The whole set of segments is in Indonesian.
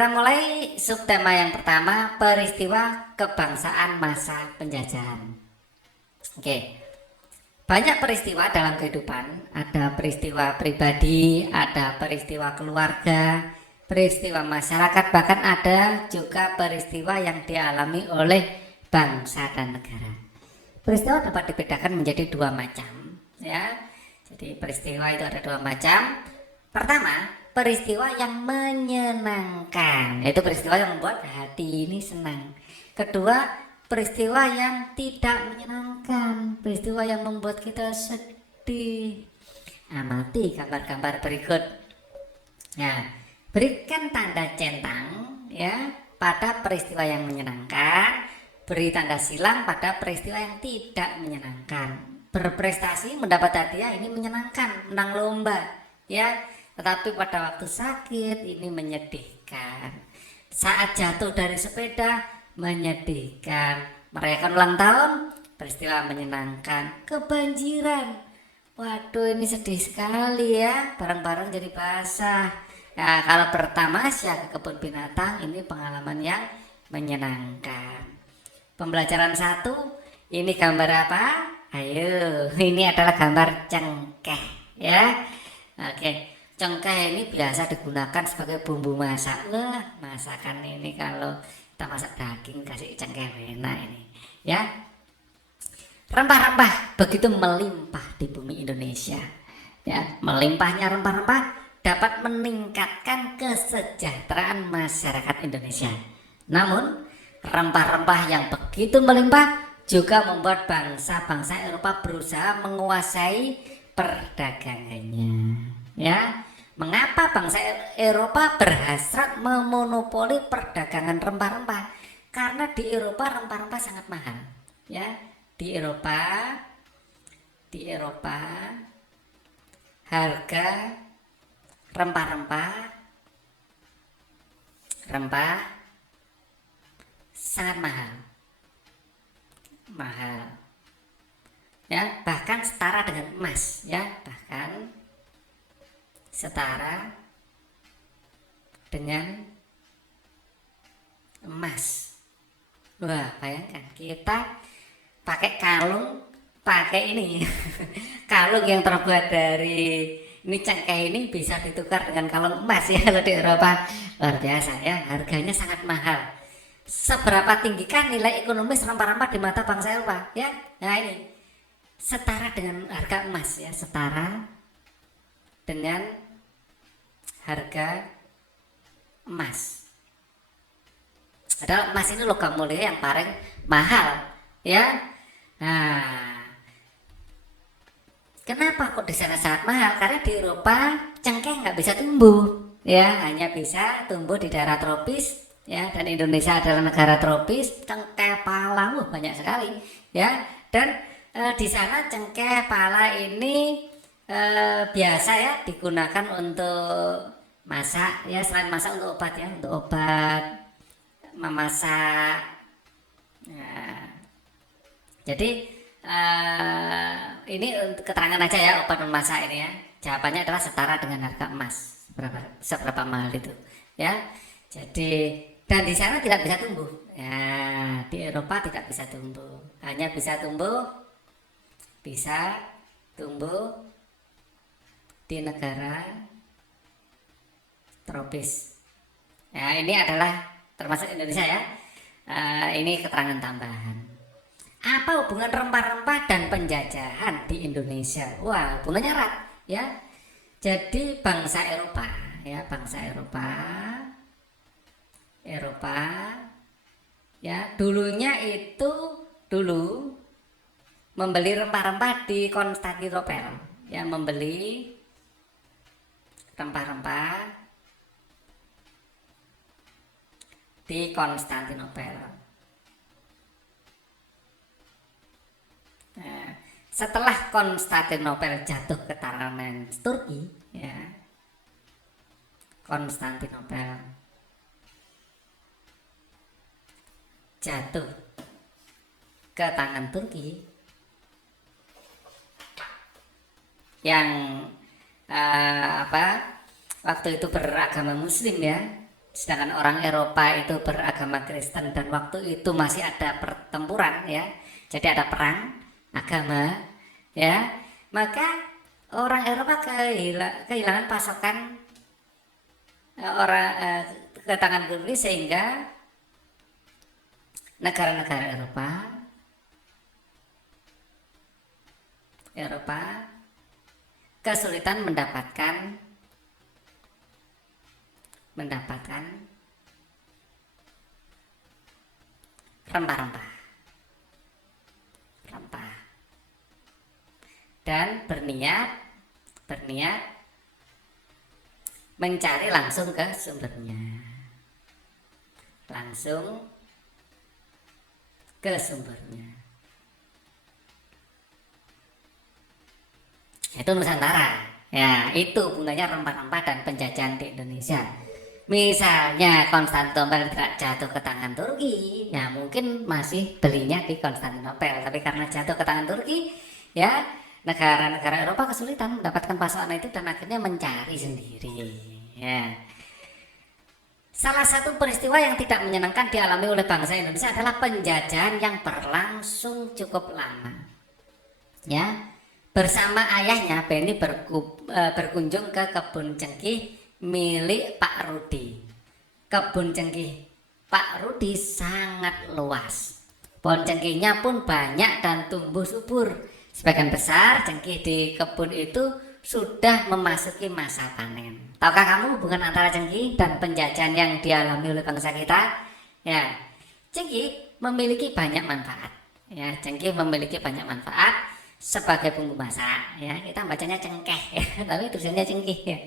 Kita mulai subtema yang pertama, peristiwa kebangsaan masa penjajahan. Oke. Banyak peristiwa dalam kehidupan, ada peristiwa pribadi, ada peristiwa keluarga, peristiwa masyarakat, bahkan ada juga peristiwa yang dialami oleh bangsa dan negara. Peristiwa dapat dibedakan menjadi dua macam, ya. Jadi peristiwa itu ada dua macam. Pertama, peristiwa yang menyenangkan, yaitu peristiwa yang membuat hati ini senang. Kedua, peristiwa yang tidak menyenangkan, peristiwa yang membuat kita sedih. Amati gambar-gambar berikut. Nah, berikan tanda centang ya pada peristiwa yang menyenangkan, beri tanda silang pada peristiwa yang tidak menyenangkan. Berprestasi, mendapat hadiah, ini menyenangkan, menang lomba, ya. Tetapi pada waktu sakit ini menyedihkan. Saat jatuh dari sepeda menyedihkan. Merayakan ulang tahun, peristiwa menyenangkan. Kebanjiran, waduh ini sedih sekali ya, barang-barang jadi basah. Nah, kalau bertamasya ke kebun binatang, ini pengalaman yang menyenangkan. Pembelajaran 1, ini gambar apa? Ayo, ini adalah gambar cengkeh ya. Oke, cengkeh ini biasa digunakan sebagai bumbu masak. Wah, masakan ini kalau kita masak daging kasih cengkeh enak ini ya. Rempah-rempah begitu melimpah di bumi Indonesia ya. Melimpahnya rempah-rempah dapat meningkatkan kesejahteraan masyarakat Indonesia. Namun rempah-rempah yang begitu melimpah juga membuat bangsa-bangsa Eropa berusaha menguasai perdagangannya ya. Mengapa bangsa Eropa berhasrat memonopoli perdagangan rempah-rempah? Karena di Eropa rempah-rempah sangat mahal ya. Di Eropa harga rempah-rempah sangat mahal ya, bahkan setara dengan emas ya, bahkan setara dengan emas. Wah, bayangkan kita pakai kalung, pakai ini kalung yang terbuat dari ini cengkeh ini bisa ditukar dengan kalung emas ya. Kalau di Eropa luar biasa ya, harganya sangat mahal. Seberapa tinggikah nilai ekonomis rempah-rempah di mata bangsa Eropa ya? Nah ini setara dengan harga emas ya, setara dengan harga emas. Padahal emas ini logam mulia yang paling mahal ya. Nah, kenapa kok di sana sangat mahal? Karena di Eropa cengkeh nggak bisa tumbuh ya, hanya bisa tumbuh di daerah tropis ya, dan Indonesia adalah negara tropis. Cengkeh pala banyak sekali ya, dan di sana cengkeh pala ini biasa ya digunakan untuk masak ya, selain masak untuk obat ya, untuk obat memasak. Nah, jadi ini untuk keterangan aja ya, obat memasak ini ya. Jawabannya adalah setara dengan harga emas. Seberapa mahal itu ya. Jadi dan di sana tidak bisa tumbuh. Ya, di Eropa tidak bisa tumbuh. Hanya bisa tumbuh di negara tropis. Ya, ini adalah termasuk Indonesia ya. Ini keterangan tambahan. Apa hubungan rempah-rempah dan penjajahan di Indonesia? Wah, hubungannya erat ya. Jadi bangsa Eropa ya, Eropa ya, dulunya itu membeli rempah-rempah di Konstantinopel ya, membeli rempah-rempah di Konstantinopel. Nah, setelah Konstantinopel jatuh ke tangan Turki ya, Konstantinopel jatuh ke tangan Turki yang waktu itu beragama Muslim ya. sedangkan orang Eropa itu beragama Kristen dan waktu itu masih ada pertempuran ya, jadi ada perang agama ya, maka orang Eropa kehilangan pasokan ke tangan Turki, sehingga negara-negara Eropa kesulitan mendapatkan rempah-rempah dan berniat mencari langsung ke sumbernya, itu Nusantara ya. Itu bunganya rempah-rempah dan penjajahan di Indonesia. Misalnya Konstantinopel tidak jatuh ke tangan Turki, ya mungkin masih belinya di Konstantinopel. Tapi karena jatuh ke tangan Turki, ya negara-negara Eropa kesulitan mendapatkan pasokan itu dan akhirnya mencari sendiri. Ya. Salah satu peristiwa yang tidak menyenangkan dialami oleh bangsa Indonesia adalah penjajahan yang berlangsung cukup lama. Ya, bersama ayahnya Beni berkunjung ke kebun cengkih milik Pak Rudi. Kebun cengkih Pak Rudi sangat luas. Pohon cengkihnya pun banyak dan tumbuh subur. Sebagian besar cengkih di kebun itu sudah memasuki masa panen. Tahukah kamu hubungan antara cengkih dan penjajahan yang dialami oleh bangsa kita? Ya, cengkih memiliki banyak manfaat. Ya, cengkih memiliki banyak manfaat sebagai bumbu masak. Ya, kita bacanya cengkeh, ya, tapi tulisannya cengkih. Ya.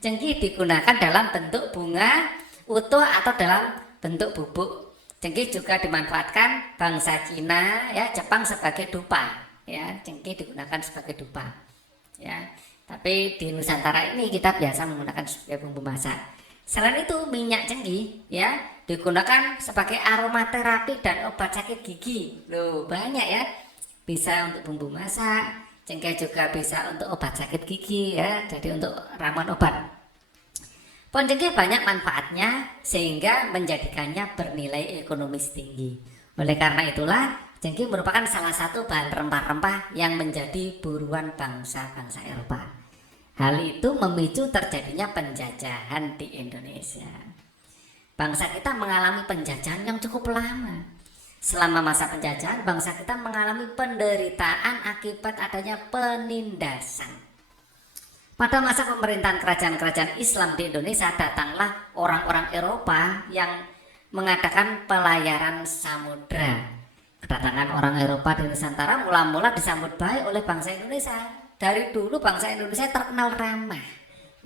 Cengkih digunakan dalam bentuk bunga utuh atau dalam bentuk bubuk. Cengkih juga dimanfaatkan bangsa Cina, ya, Jepang sebagai dupa. Ya, cengkih digunakan sebagai dupa. Ya, tapi di Nusantara ini kita biasa menggunakan sebagai bumbu masak. Selain itu minyak cengkih ya digunakan sebagai aromaterapi dan obat sakit gigi. Loh, banyak ya. Bisa untuk bumbu masak. Cengkeh juga bisa untuk obat sakit gigi ya, jadi untuk ramuan obat. Pohon cengkeh banyak manfaatnya sehingga menjadikannya bernilai ekonomis tinggi. Oleh karena itulah cengkeh merupakan salah satu bahan rempah-rempah yang menjadi buruan bangsa-bangsa Eropa. Hal itu memicu terjadinya penjajahan di Indonesia. Bangsa kita mengalami penjajahan yang cukup lama. Selama masa penjajahan, bangsa kita mengalami penderitaan akibat adanya penindasan. Pada masa pemerintahan kerajaan-kerajaan Islam di Indonesia, datanglah orang-orang Eropa yang mengadakan pelayaran samudra. Kedatangan orang Eropa di Nusantara mula-mula disambut baik oleh bangsa Indonesia. Dari dulu bangsa Indonesia terkenal ramah,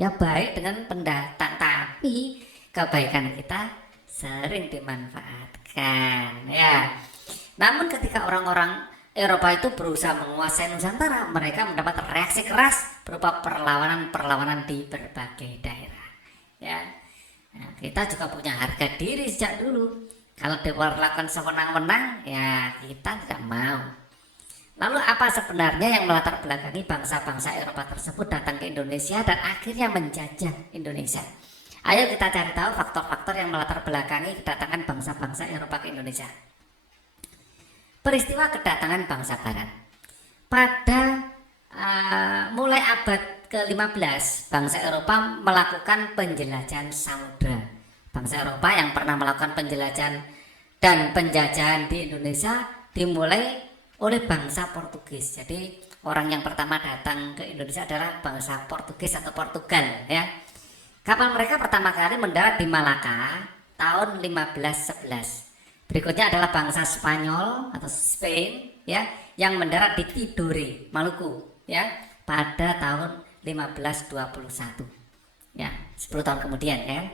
ya baik dengan pendatang, tapi kebaikan kita sering dimanfaatkan ya. Namun ketika orang-orang Eropa itu berusaha menguasai Nusantara, mereka mendapat reaksi keras berupa perlawanan di berbagai daerah ya. Nah, kita juga punya harga diri sejak dulu. Kalau diperlakukan sewenang-wenang ya kita tidak mau. Lalu apa sebenarnya yang melatar belakangi bangsa-bangsa Eropa tersebut datang ke Indonesia dan akhirnya menjajah Indonesia? Ayo kita cari tahu faktor-faktor yang melatar belakangi kedatangan bangsa-bangsa Eropa ke Indonesia. Peristiwa kedatangan bangsa Barat. Pada mulai abad ke-15, bangsa Eropa melakukan penjelajahan samudra. Bangsa Eropa yang pernah melakukan penjelajahan dan penjajahan di Indonesia dimulai oleh bangsa Portugis. Jadi orang yang pertama datang ke Indonesia adalah bangsa Portugis atau Portugal ya. Kapal mereka pertama kali mendarat di Malaka tahun 1511. Berikutnya adalah bangsa Spanyol atau Spain ya yang mendarat di Tidore, Maluku ya pada tahun 1521. Ya, 10 tahun kemudian ya.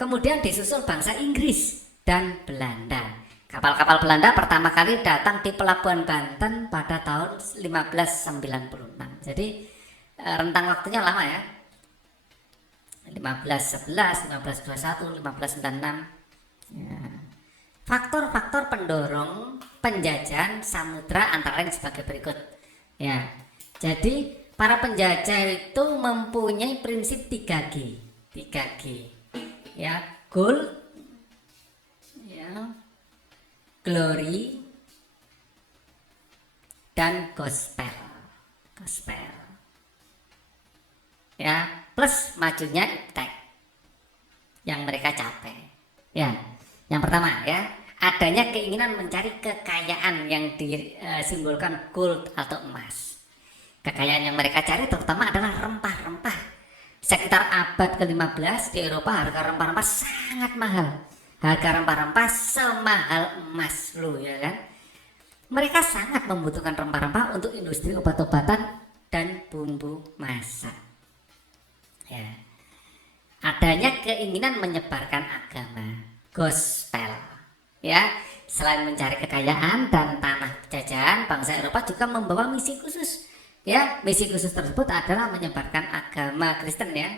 Kemudian disusul bangsa Inggris dan Belanda. Kapal-kapal Belanda pertama kali datang di Pelabuhan Banten pada tahun 1596. Jadi rentang waktunya lama ya. 1511, 1521, 1596. Ya. Faktor-faktor pendorong penjajahan samudra antara lain sebagai berikut. Ya. Jadi para penjajah itu mempunyai prinsip 3G. 3G. Ya. gold, ya, glory, dan gospel. Ya, plus majunya iptek yang mereka capai. Ya, yang pertama ya, adanya keinginan mencari kekayaan yang disimbolkan gold atau emas. Kekayaan yang mereka cari terutama adalah rempah-rempah. Sekitar abad ke-15 di Eropa harga rempah-rempah sangat mahal. Harga rempah-rempah semahal emas loh ya kan. Mereka sangat membutuhkan rempah-rempah untuk industri obat-obatan dan bumbu masak. Ya. Adanya keinginan menyebarkan agama gospel. Ya, selain mencari kekayaan dan tanah jajahan, bangsa Eropa juga membawa misi khusus. Ya, misi khusus tersebut adalah menyebarkan agama Kristen ya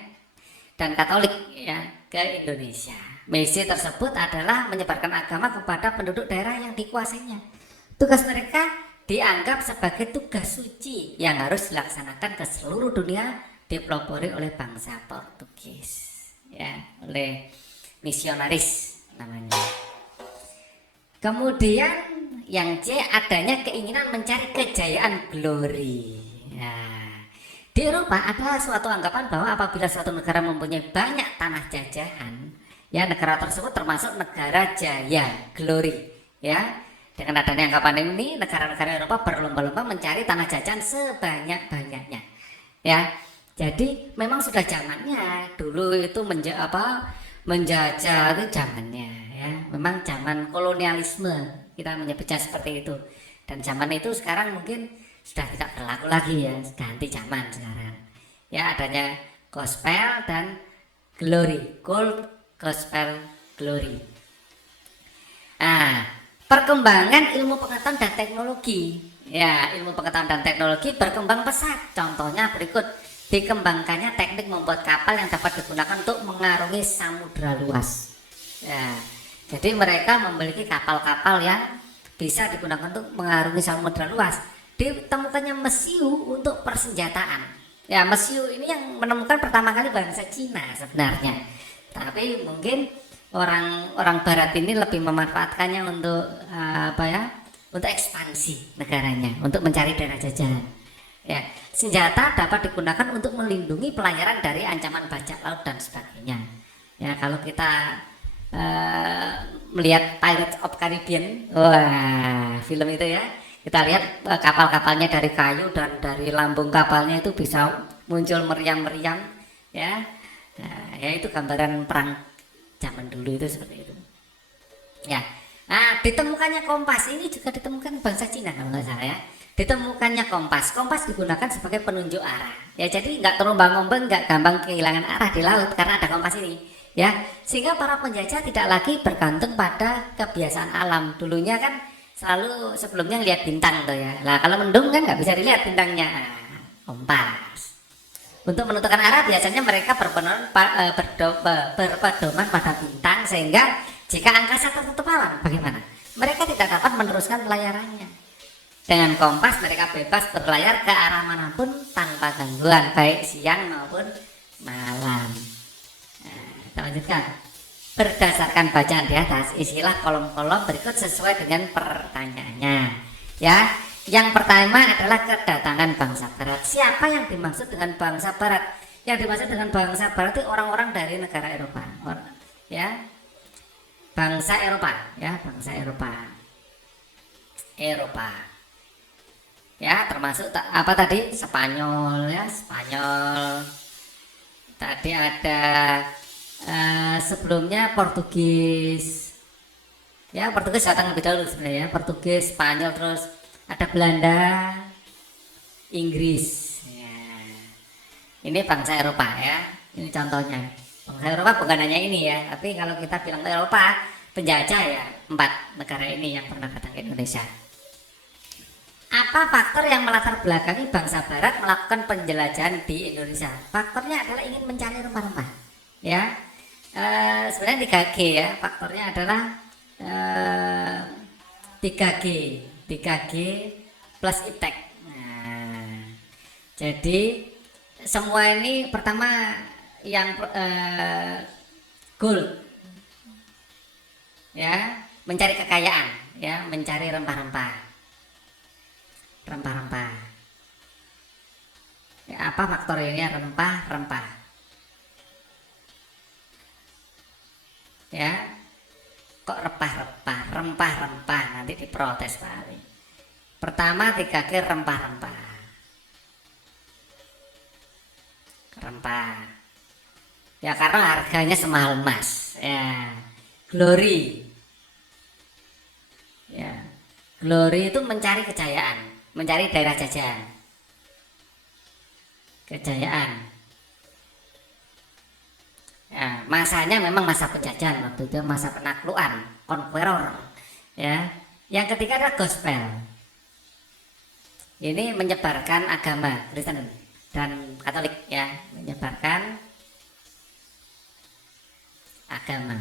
dan Katolik ya ke Indonesia. Misi tersebut adalah menyebarkan agama kepada penduduk daerah yang dikuasainya. Tugas mereka dianggap sebagai tugas suci yang harus dilaksanakan ke seluruh dunia, dipelopori oleh bangsa Portugis ya, oleh misionaris namanya. Kemudian yang C, adanya keinginan mencari kejayaan glory. Nah, di Eropa ada suatu anggapan bahwa apabila suatu negara mempunyai banyak tanah jajahan, ya negara tersebut termasuk negara jaya, glory. Ya, dengan adanya anggapan ini, negara-negara Eropa berlomba-lomba mencari tanah jajahan sebanyak-banyaknya. Ya, jadi memang sudah zamannya. Dulu itu menjajah itu zamannya. Ya, memang zaman kolonialisme kita menyebutnya seperti itu. Dan zaman itu sekarang mungkin sudah tidak berlaku lagi ya, ganti zaman sekarang. Ya, adanya gospel dan glory, gold, gospel, glory. Nah, perkembangan ilmu pengetahuan dan teknologi. Ya, ilmu pengetahuan dan teknologi berkembang pesat. Contohnya berikut: dikembangkannya teknik membuat kapal yang dapat digunakan untuk mengarungi samudra luas. Ya, jadi mereka memiliki kapal-kapal yang bisa digunakan untuk mengarungi samudra luas. Ditemukannya mesiu untuk persenjataan. Ya, mesiu ini yang menemukan pertama kali bangsa Cina sebenarnya. Tapi mungkin orang Barat ini lebih memanfaatkannya untuk untuk ekspansi negaranya, untuk mencari daerah jajahan. Ya, senjata dapat digunakan untuk melindungi pelayaran dari ancaman bajak laut dan sebagainya. Ya, kalau kita melihat Pirates of Caribbean, wah, film itu ya, kita lihat kapal-kapalnya dari kayu dan dari lambung kapalnya itu bisa muncul meriam-meriam, ya. Nah, ya itu gambaran perang zaman dulu itu seperti itu. Ya, nah ditemukannya kompas ini juga ditemukan bangsa Cina kalau nggak salah ya. Ditemukannya kompas digunakan sebagai penunjuk arah. Ya, jadi nggak terombang-ambing, nggak gampang kehilangan arah di laut karena ada kompas ini. Ya, sehingga para penjajah tidak lagi bergantung pada kebiasaan alam. Dulunya kan selalu sebelumnya lihat bintang tuh ya. Nah, kalau mendung kan nggak bisa dilihat bintangnya. Nah, kompas. Untuk menentukan arah biasanya mereka berpedoman pada bintang, sehingga jika angkasa tertutup awan, bagaimana? Mereka tidak dapat meneruskan pelayarannya. Dengan kompas mereka bebas berlayar ke arah manapun tanpa gangguan, baik siang maupun malam. Kita lanjutkan. Berdasarkan bacaan di atas, isilah kolom-kolom berikut sesuai dengan pertanyaannya. Ya, yang pertama adalah kedatangan bangsa Barat. Siapa yang dimaksud dengan bangsa Barat? Yang dimaksud dengan bangsa Barat itu orang-orang dari negara Eropa. Ya, bangsa Eropa. Ya, bangsa Eropa. Ya, termasuk apa tadi? Spanyol ya, Spanyol. Tadi ada sebelumnya Portugis. Ya, Portugis datang lebih dahulu sebenarnya. Portugis, Spanyol, terus ada Belanda, Inggris. Ya. Ini bangsa Eropa ya. Ini contohnya. Bangsa Eropa bukan hanya ini ya, tapi kalau kita bilang Eropa, penjajah ya, 4 negara ini yang pernah datang ke Indonesia. Apa faktor yang melatar belakangi bangsa Barat melakukan penjelajahan di Indonesia? Faktornya adalah ingin mencari rempah-rempah. Ya, sebenarnya 3G ya. Faktornya adalah 3G plus iptek. Nah, jadi semua ini pertama yang gold ya, mencari kekayaan, ya, mencari rempah-rempah, rempah-rempah. Ya, apa faktor ini? Rempah-rempah, ya. Kok rempah-rempah, rempah-rempah, nanti diprotes Pak. Pertama 3G rempah-rempah, rempah. Ya karena harganya semahal emas, ya. Glory, ya. Glory itu mencari kejayaan, mencari daerah jajahan, kejayaan. Ya, masanya memang masa penjajahan waktu itu, masa penaklukan, conqueror, ya. Yang ketiga adalah gospel. Ini menyebarkan agama Kristen dan Katolik, ya, menyebarkan agama.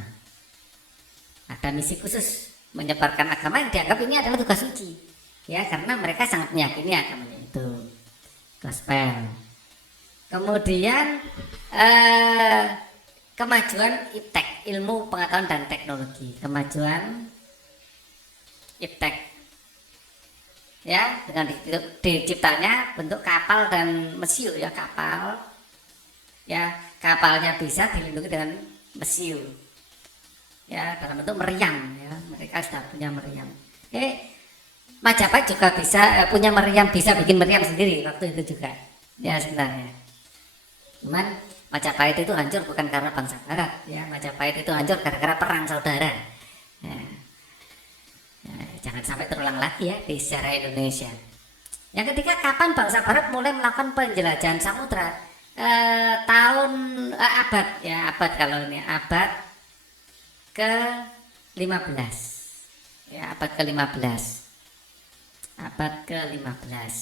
Ada misi khusus menyebarkan agama yang dianggap ini adalah tugas suci, ya, karena mereka sangat meyakini agamanya itu. Gospel. Kemudian kemajuan iptek, ilmu pengetahuan dan teknologi. Kemajuan iptek, ya, dengan diciptanya bentuk kapal dan mesiu, ya, kapal, ya, kapalnya bisa dilindungi dengan mesiu, ya, dalam bentuk meriam, ya, mereka sudah punya meriam. Majapahit juga bisa punya meriam, bisa bikin meriam sendiri waktu itu juga, ya, sebenarnya. Cuman Majapahit itu hancur bukan karena bangsa Barat, ya. Majapahit itu hancur gara-gara perang saudara, ya. Ya, jangan sampai terulang lagi, ya, di sejarah Indonesia. Yang ketiga, kapan bangsa Barat mulai melakukan penjelajahan samudra? Tahun abad, ya, abad, kalau ini abad ke-15, ya, abad ke-15, abad ke-15.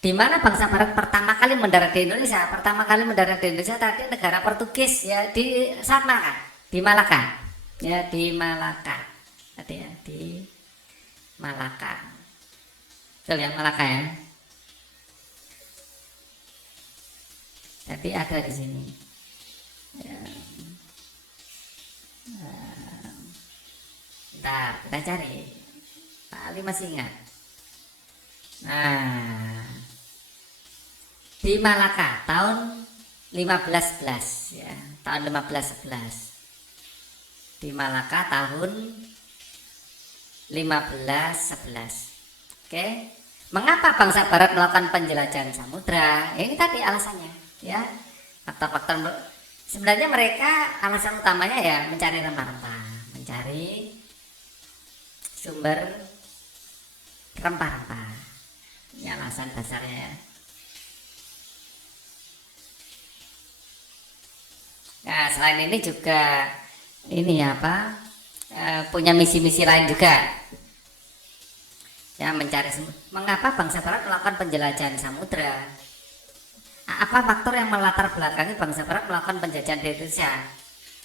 Di mana bangsa Barat pertama kali mendarat di Indonesia? Pertama kali mendarat di Indonesia tadi negara Portugis, ya, di Selat Malaka, di Malaka, ya, di Malaka, tadi, ya, di Malaka. Betul, ya, Malaka, ya. Jadi ada di sini. Ya. Bentar, kita cari. Pak Ali masih ingat. Nah, di Malaka tahun 1511, ya, tahun 1511. Di Malaka tahun 1511. Oke. Mengapa bangsa Barat melakukan penjelajahan samudra? Ini tadi alasannya, ya. Faktor-faktor, sebenarnya mereka alasan utamanya ya mencari rempah-rempah, mencari sumber rempah-rempah. Ini alasan dasarnya, ya. Nah, selain ini juga ini apa, punya misi-misi lain juga, ya, mencari. Mengapa bangsa Barat melakukan penjelajahan samudra? Apa faktor yang melatar belakangi bangsa Barat melakukan penjajahan di Indonesia?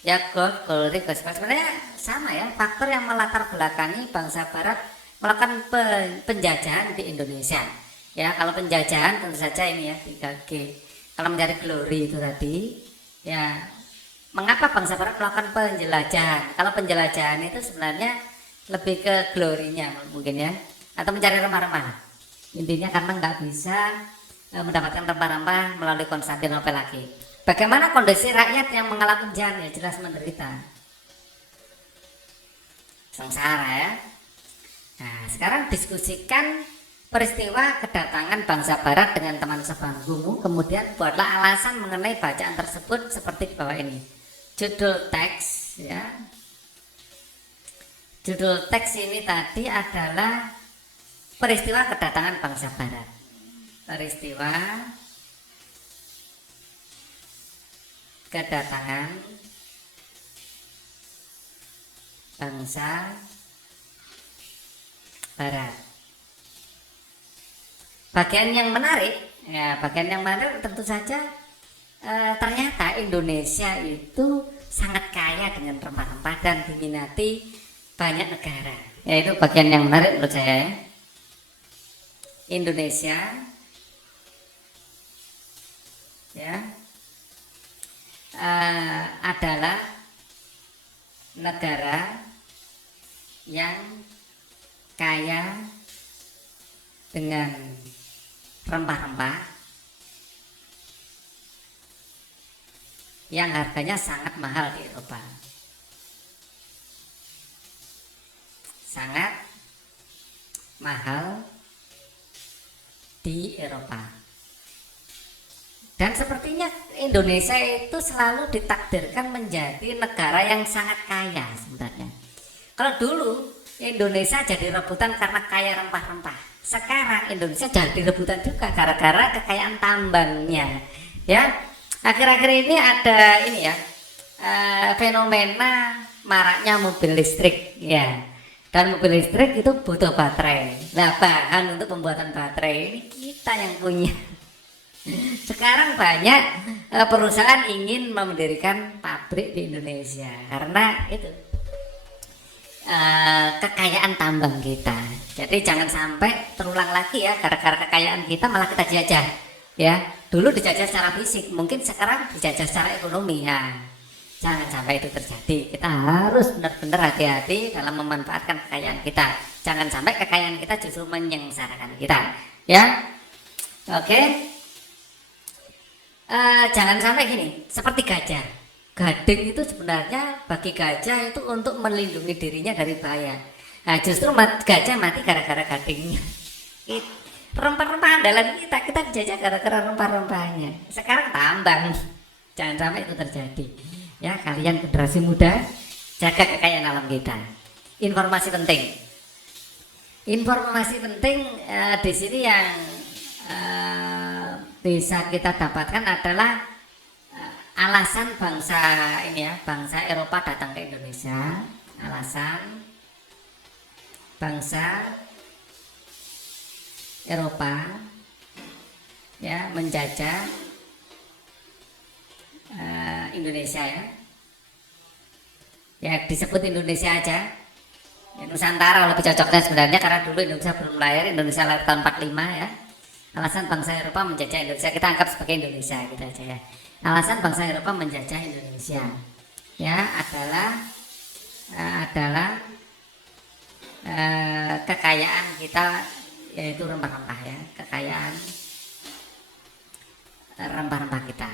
Ya, glory gospel, sebenarnya sama, ya, faktor yang melatar belakangi bangsa Barat melakukan penjajahan di Indonesia. Ya, kalau penjajahan tentu saja ini, ya, 3G. Kalau mencari glory itu tadi, ya, mengapa bangsa Barat melakukan penjelajahan? Kalau penjelajahan itu sebenarnya lebih ke glorinya mungkin, ya, atau mencari rempah-rempah. Intinya karena nggak bisa mendapatkan rempah-rempah melalui Konstantinopel lagi. Bagaimana kondisi rakyat yang mengalami bencana? Ya, jelas menderita, sengsara, ya. Nah, sekarang diskusikan peristiwa kedatangan bangsa Barat dengan teman sebangkumu, kemudian buatlah alasan mengenai bacaan tersebut seperti di bawah ini. Judul teks, ya. Judul teks ini tadi adalah peristiwa kedatangan bangsa Barat. Peristiwa kedatangan bangsa Barat. Bagian yang menarik, ya, bagian yang menarik tentu saja, ternyata Indonesia itu sangat kaya dengan rempah-rempah dan diminati banyak negara. Ya, itu bagian yang menarik menurut saya, ya. Indonesia, ya, adalah negara yang kaya dengan rempah-rempah yang harganya sangat mahal di Eropa. Sangat mahal di Eropa. Dan sepertinya Indonesia itu selalu ditakdirkan menjadi negara yang sangat kaya sebenarnya. Kalau dulu Indonesia jadi rebutan karena kaya rempah-rempah. Sekarang Indonesia jadi rebutan juga gara-gara kekayaan tambangnya. Ya, akhir-akhir ini ada ini ya, fenomena maraknya mobil listrik ya. Dan mobil listrik itu butuh baterai. Nah, bahan untuk pembuatan baterai ini kita yang punya. Sekarang banyak perusahaan ingin mendirikan pabrik di Indonesia karena itu kekayaan tambang kita. Jadi jangan sampai terulang lagi ya, gara-gara kekayaan kita malah kita jajah. Ya, dulu dijajah secara fisik, mungkin sekarang dijajah secara ekonomi ya. Jangan sampai itu terjadi. Kita harus benar-benar hati-hati dalam memanfaatkan kekayaan kita. Jangan sampai kekayaan kita justru menyengsarakan kita. Ya, oke. Jangan sampai gini, seperti gajah. Gading itu sebenarnya bagi gajah itu untuk melindungi dirinya dari bahaya. Nah, justru gajah mati gara-gara gadingnya. Rempah-rempah andalan kita dijajah gara-gara rempah-rempahnya. Sekarang tambang. Jangan sampai itu terjadi. Ya, kalian generasi muda, jaga kekayaan alam kita. Informasi penting. Informasi penting di sini yang bisa kita dapatkan adalah alasan bangsa ini ya, bangsa Eropa datang ke Indonesia. Alasan bangsa Eropa ya menjajah Indonesia ya disebut Indonesia aja ya, Nusantara lebih cocoknya sebenarnya karena dulu Indonesia belum lahir. Indonesia lahir tahun 45 ya. Alasan bangsa Eropa menjajah Indonesia, kita anggap sebagai Indonesia gitu aja ya. Alasan bangsa Eropa menjajah Indonesia ya adalah kekayaan kita yaitu rempah-rempah ya, kekayaan rempah-rempah kita.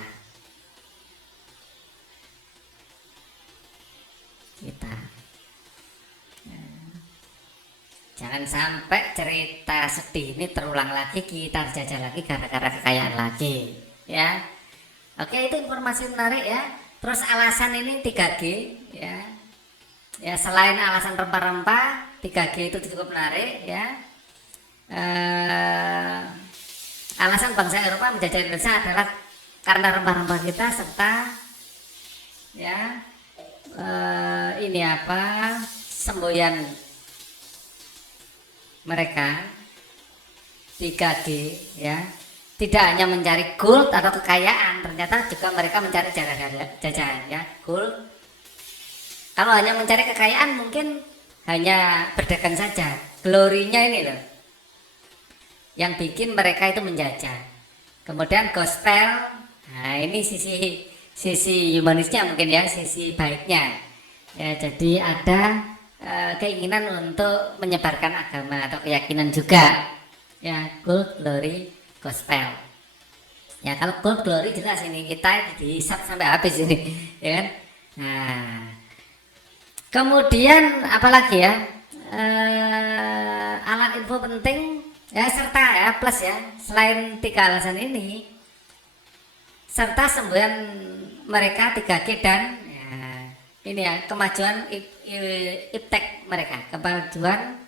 Jangan sampai cerita sedih ini terulang lagi, kita jajah lagi gara-gara kekayaan lagi ya. Oke, itu informasi menarik ya. Terus alasan ini 3G ya. Ya, selain alasan rempah-rempah, 3G itu cukup menarik ya. Alasan bangsa Eropa menjajah Indonesia adalah karena rempah-rempah kita serta ya ini apa semboyan mereka 3G ya, tidak hanya mencari gold atau kekayaan, ternyata juga mereka mencari jajahan ya, gold. Kalau hanya mencari kekayaan mungkin hanya berdagang saja, glorinya ini loh yang bikin mereka itu menjajah. Kemudian gospel, nah ini sisi humanisnya mungkin ya, sisi baiknya ya. Jadi ada keinginan untuk menyebarkan agama atau keyakinan juga ya, gold, glory, gospel ya. Kalau gold, glory jelas ini kita dihisap sampai habis ini ya kan. Nah, kemudian apalagi ya, alat info penting ya, serta ya plus ya, selain 3 alasan ini serta semboyan mereka 3G dan ini ya, kemajuan iptek mereka, kemajuan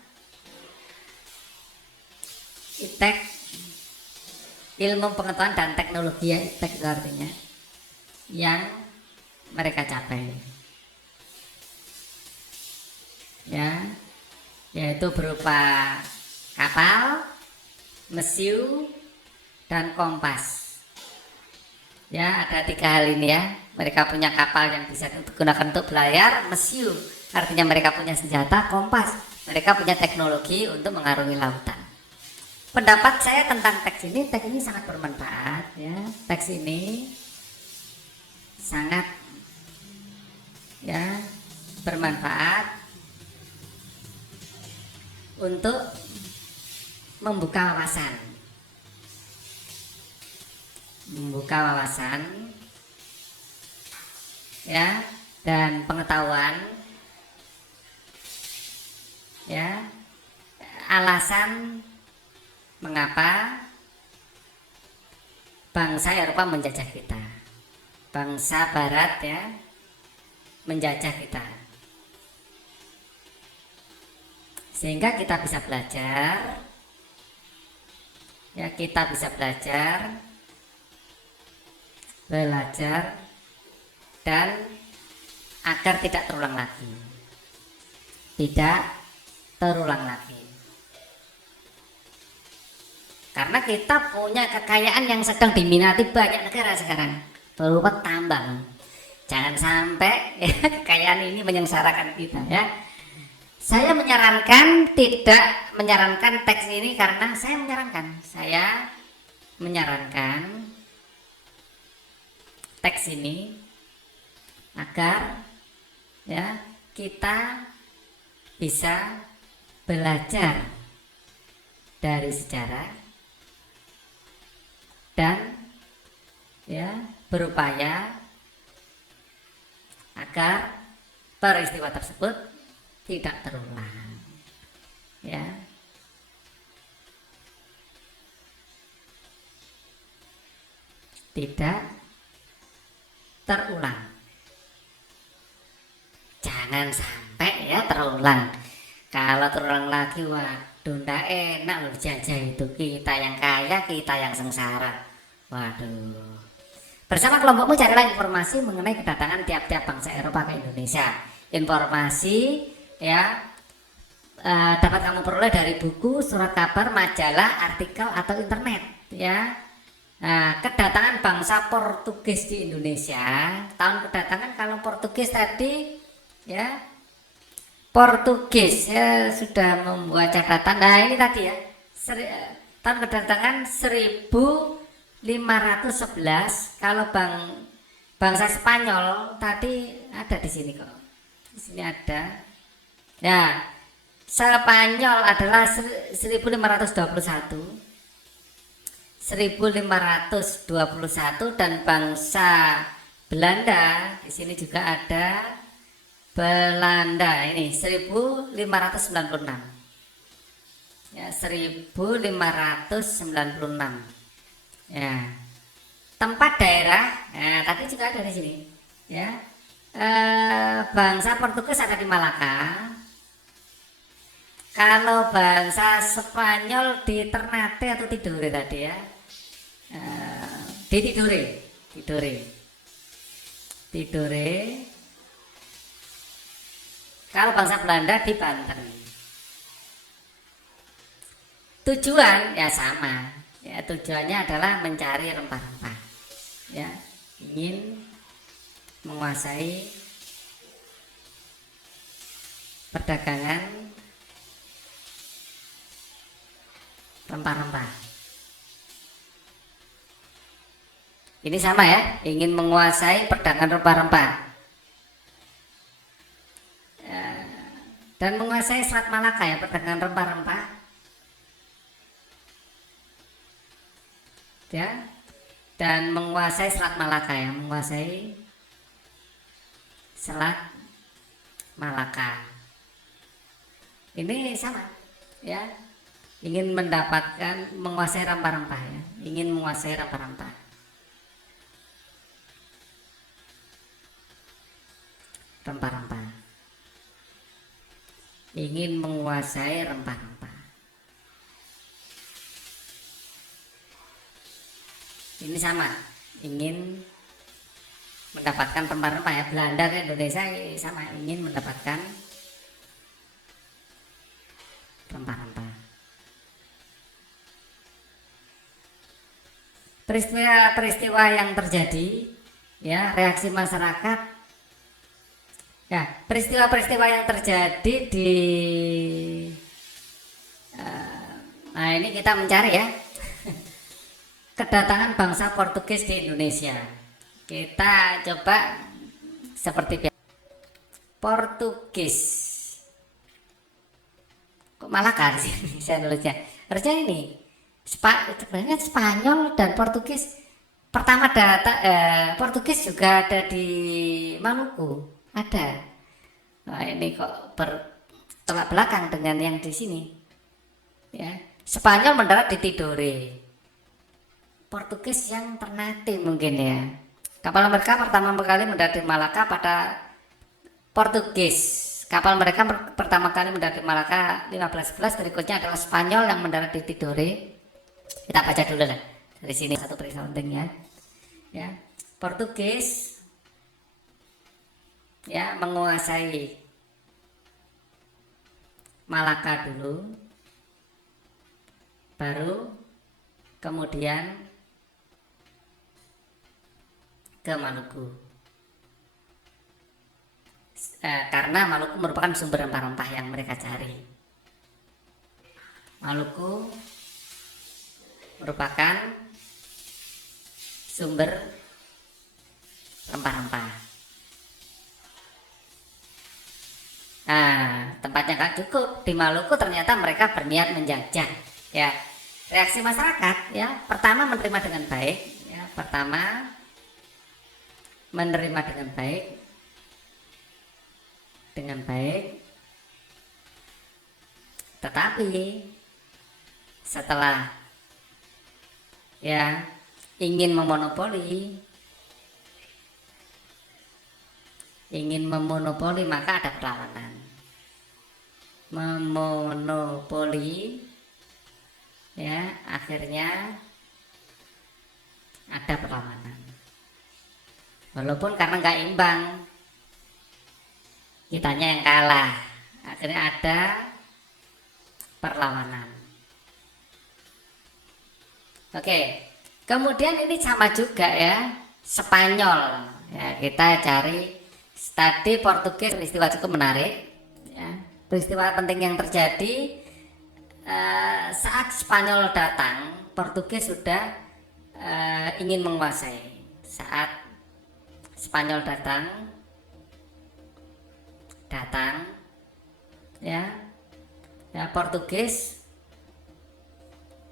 iptek, ilmu pengetahuan dan teknologi ya, iptek itu artinya yang mereka capai ya, yaitu berupa kapal, mesiu, dan kompas ya. Ada 3 hal ini ya. Mereka punya kapal yang bisa digunakan untuk berlayar, mesiu artinya mereka punya senjata, kompas mereka punya teknologi untuk mengarungi lautan. Pendapat saya tentang teks ini sangat bermanfaat ya. Teks ini sangat ya bermanfaat untuk membuka wawasan ya, dan pengetahuan ya, alasan mengapa bangsa Eropa menjajah kita, bangsa Barat ya menjajah kita, sehingga kita bisa belajar ya, kita bisa belajar dan agar tidak terulang lagi, karena kita punya kekayaan yang sedang diminati banyak negara sekarang berupa tambang. Jangan sampai ya, kekayaan ini menyengsarakan kita ya. Saya tidak menyarankan teks ini, karena saya menyarankan teks ini agar ya kita bisa belajar dari sejarah dan ya berupaya agar peristiwa tersebut tidak terulang ya. Tidak terulang, jangan sampai ya terulang. Kalau terulang lagi, waduh, ndak enak loh dijajah itu, kita yang kaya, kita yang sengsara. Waduh. Bersama kelompokmu carilah informasi mengenai kedatangan tiap-tiap bangsa Eropa ke Indonesia. Informasi ya dapat kamu peroleh dari buku, surat kabar, majalah, artikel, atau internet ya. Nah, kedatangan bangsa Portugis di Indonesia, tahun kedatangan kalau Portugis tadi ya, Portugis ya, sudah membuat catatan. Nah ini tadi ya, tahun kedatangan 1511. Kalau bangsa Spanyol tadi ada di sini kok, di sini ada ya. Spanyol adalah 1521 dan bangsa Belanda di sini juga ada. Belanda ini 1596 ya, 1596 ya. Tempat daerah tadi juga ada di sini ya. Bangsa Portugis ada di Malaka. Kalau bangsa Spanyol di Ternate atau Tidore tadi ya, di Tidore. Kalau bangsa Belanda di Banten. Tujuan ya sama ya, tujuannya adalah mencari rempah-rempah ya, ingin menguasai perdagangan rempah-rempah. Ini sama ya, ingin menguasai perdagangan rempah-rempah ya, dan menguasai Selat Malaka ya, perdagangan rempah-rempah ya, dan menguasai Selat Malaka ya, menguasai Selat Malaka. Ini sama ya, ingin menguasai rempah-rempah ya, ingin menguasai rempah-rempah. Ingin menguasai rempah-rempah. Ini sama, ingin mendapatkan rempah-rempah ya. Belanda ke Indonesia sama, ingin mendapatkan rempah-rempah. Peristiwa yang terjadi ya, reaksi masyarakat ya, peristiwa-peristiwa yang terjadi di nah ini kita mencari ya, kedatangan bangsa Portugis di Indonesia. Kita coba seperti biasa. Portugis kok Malaka di sini saya nulisnya. Harusnya ini sebenarnya Spanyol dan Portugis pertama Portugis juga ada di Maluku, ada. Nah, ini kok bertolak belakang dengan yang di sini. Ya, Spanyol mendarat di Tidore. Portugis yang Ternate mungkin ya. Kapal mereka pertama kali mendarat di Malaka pada Portugis. Kapal mereka pertama kali mendarat di Malaka 1511, berikutnya adalah Spanyol yang mendarat di Tidore. Kita baca dulu lah dari sini satu peristiwa penting ya. Portugis ya menguasai Malaka dulu, baru kemudian ke Maluku. Karena Maluku merupakan sumber rempah-rempah yang mereka cari. Maluku merupakan sumber rempah-rempah. Nah, tempatnya gak cukup di Maluku, ternyata mereka berniat menjajah. Ya, reaksi masyarakat ya pertama menerima dengan baik. Ya, pertama menerima dengan baik, tetapi setelah ya ingin memonopoli maka ada perlawanan. Memonopoli ya akhirnya ada perlawanan, walaupun karena nggak imbang, kitanya yang kalah, akhirnya ada perlawanan. Oke, kemudian ini sama juga ya Spanyol ya, kita cari tadi Portugis. Peristiwa cukup menarik ya. Peristiwa penting yang terjadi saat Spanyol datang, Portugis sudah ingin menguasai. Saat Spanyol datang ya Portugis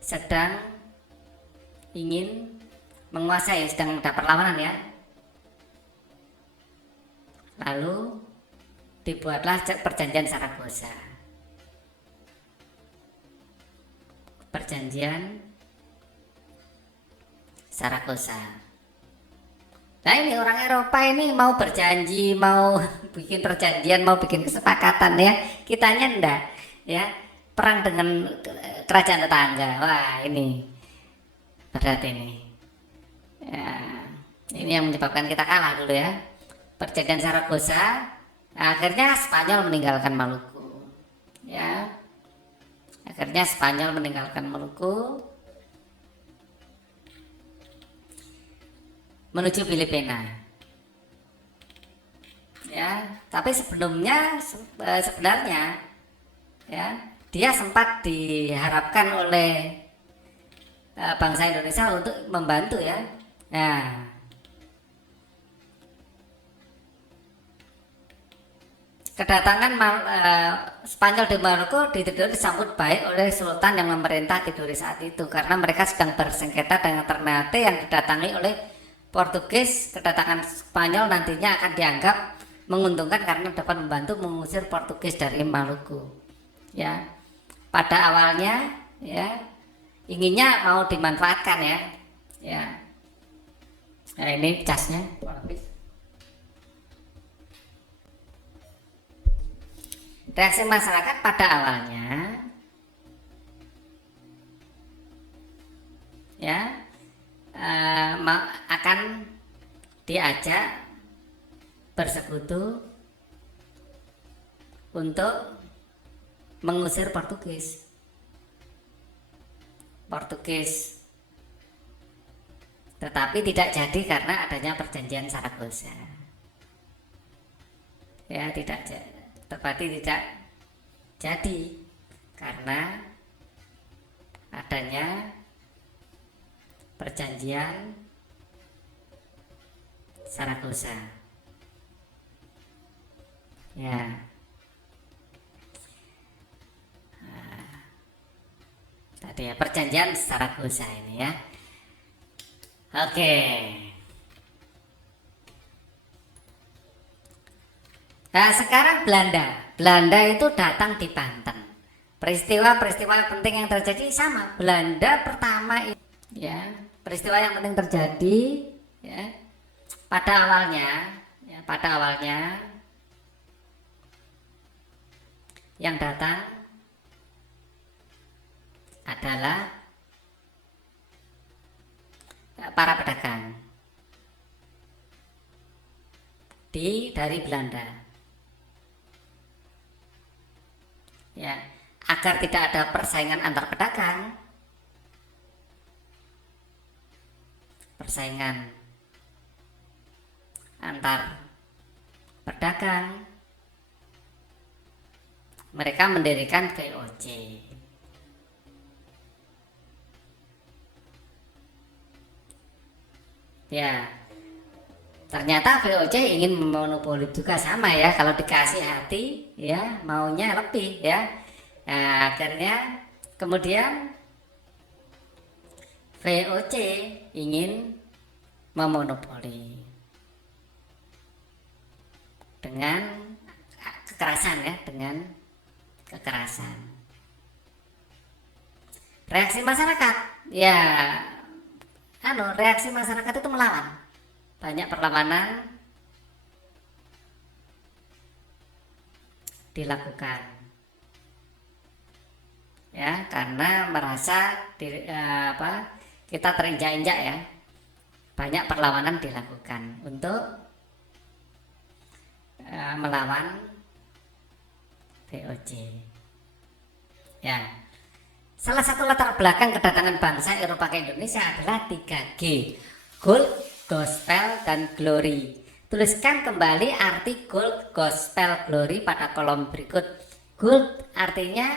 sedang ingin menguasai, sedang ada perlawanan ya. Lalu dibuatlah perjanjian Saragossa. Nah, ini orang Eropa ini mau berjanji, mau bikin perjanjian, mau bikin kesepakatan ya. Kitanya enggak ya. Perang dengan kerajaan tetangga. Wah, ini berat ini. Ya, ini yang menyebabkan kita kalah dulu ya. Perjanjian Saragossa, akhirnya Spanyol meninggalkan Maluku. Ya. Akhirnya Spanyol meninggalkan Maluku menuju Filipina. Ya, tapi sebenarnya ya, dia sempat diharapkan oleh bangsa Indonesia untuk membantu ya. Nah, kedatangan Spanyol di Maluku disambut baik oleh Sultan yang memerintah Tidore saat itu, karena mereka sedang bersengketa dengan Ternate yang didatangi oleh Portugis. Kedatangan Spanyol nantinya akan dianggap menguntungkan karena dapat membantu mengusir Portugis dari Maluku. Ya, pada awalnya ya inginnya mau dimanfaatkan ya. Ya, nah, ini casnya. Reaksi masyarakat pada awalnya ya akan diajak bersekutu untuk mengusir Portugis. Tetapi tidak jadi karena adanya perjanjian Saragossa. Ya, tidak jadi karena adanya perjanjian Saragossa. Ya. tadi ya, perjanjian Saragossa ini ya. Oke. Nah sekarang Belanda itu datang di Banten. Peristiwa-peristiwa penting yang terjadi sama. Belanda pertama ya, peristiwa yang penting terjadi ya pada awalnya yang datang adalah para pedagang dari Belanda ya, agar tidak ada persaingan antar pedagang, mereka mendirikan VOC ya. Ternyata VOC ingin memonopoli juga, sama ya, kalau dikasih hati ya maunya lebih ya. Nah, akhirnya kemudian VOC ingin memonopoli dengan kekerasan ya, reaksi masyarakat ya, reaksi masyarakat itu melawan, banyak perlawanan dilakukan ya, karena merasa kita terinjak-injak ya. Banyak perlawanan dilakukan untuk melawan VOC ya. Salah satu latar belakang kedatangan bangsa Eropa ke Indonesia adalah 3G, Gold, Gospel, dan Glory. Tuliskan kembali arti Gold, Gospel, Glory pada kolom berikut. Gold artinya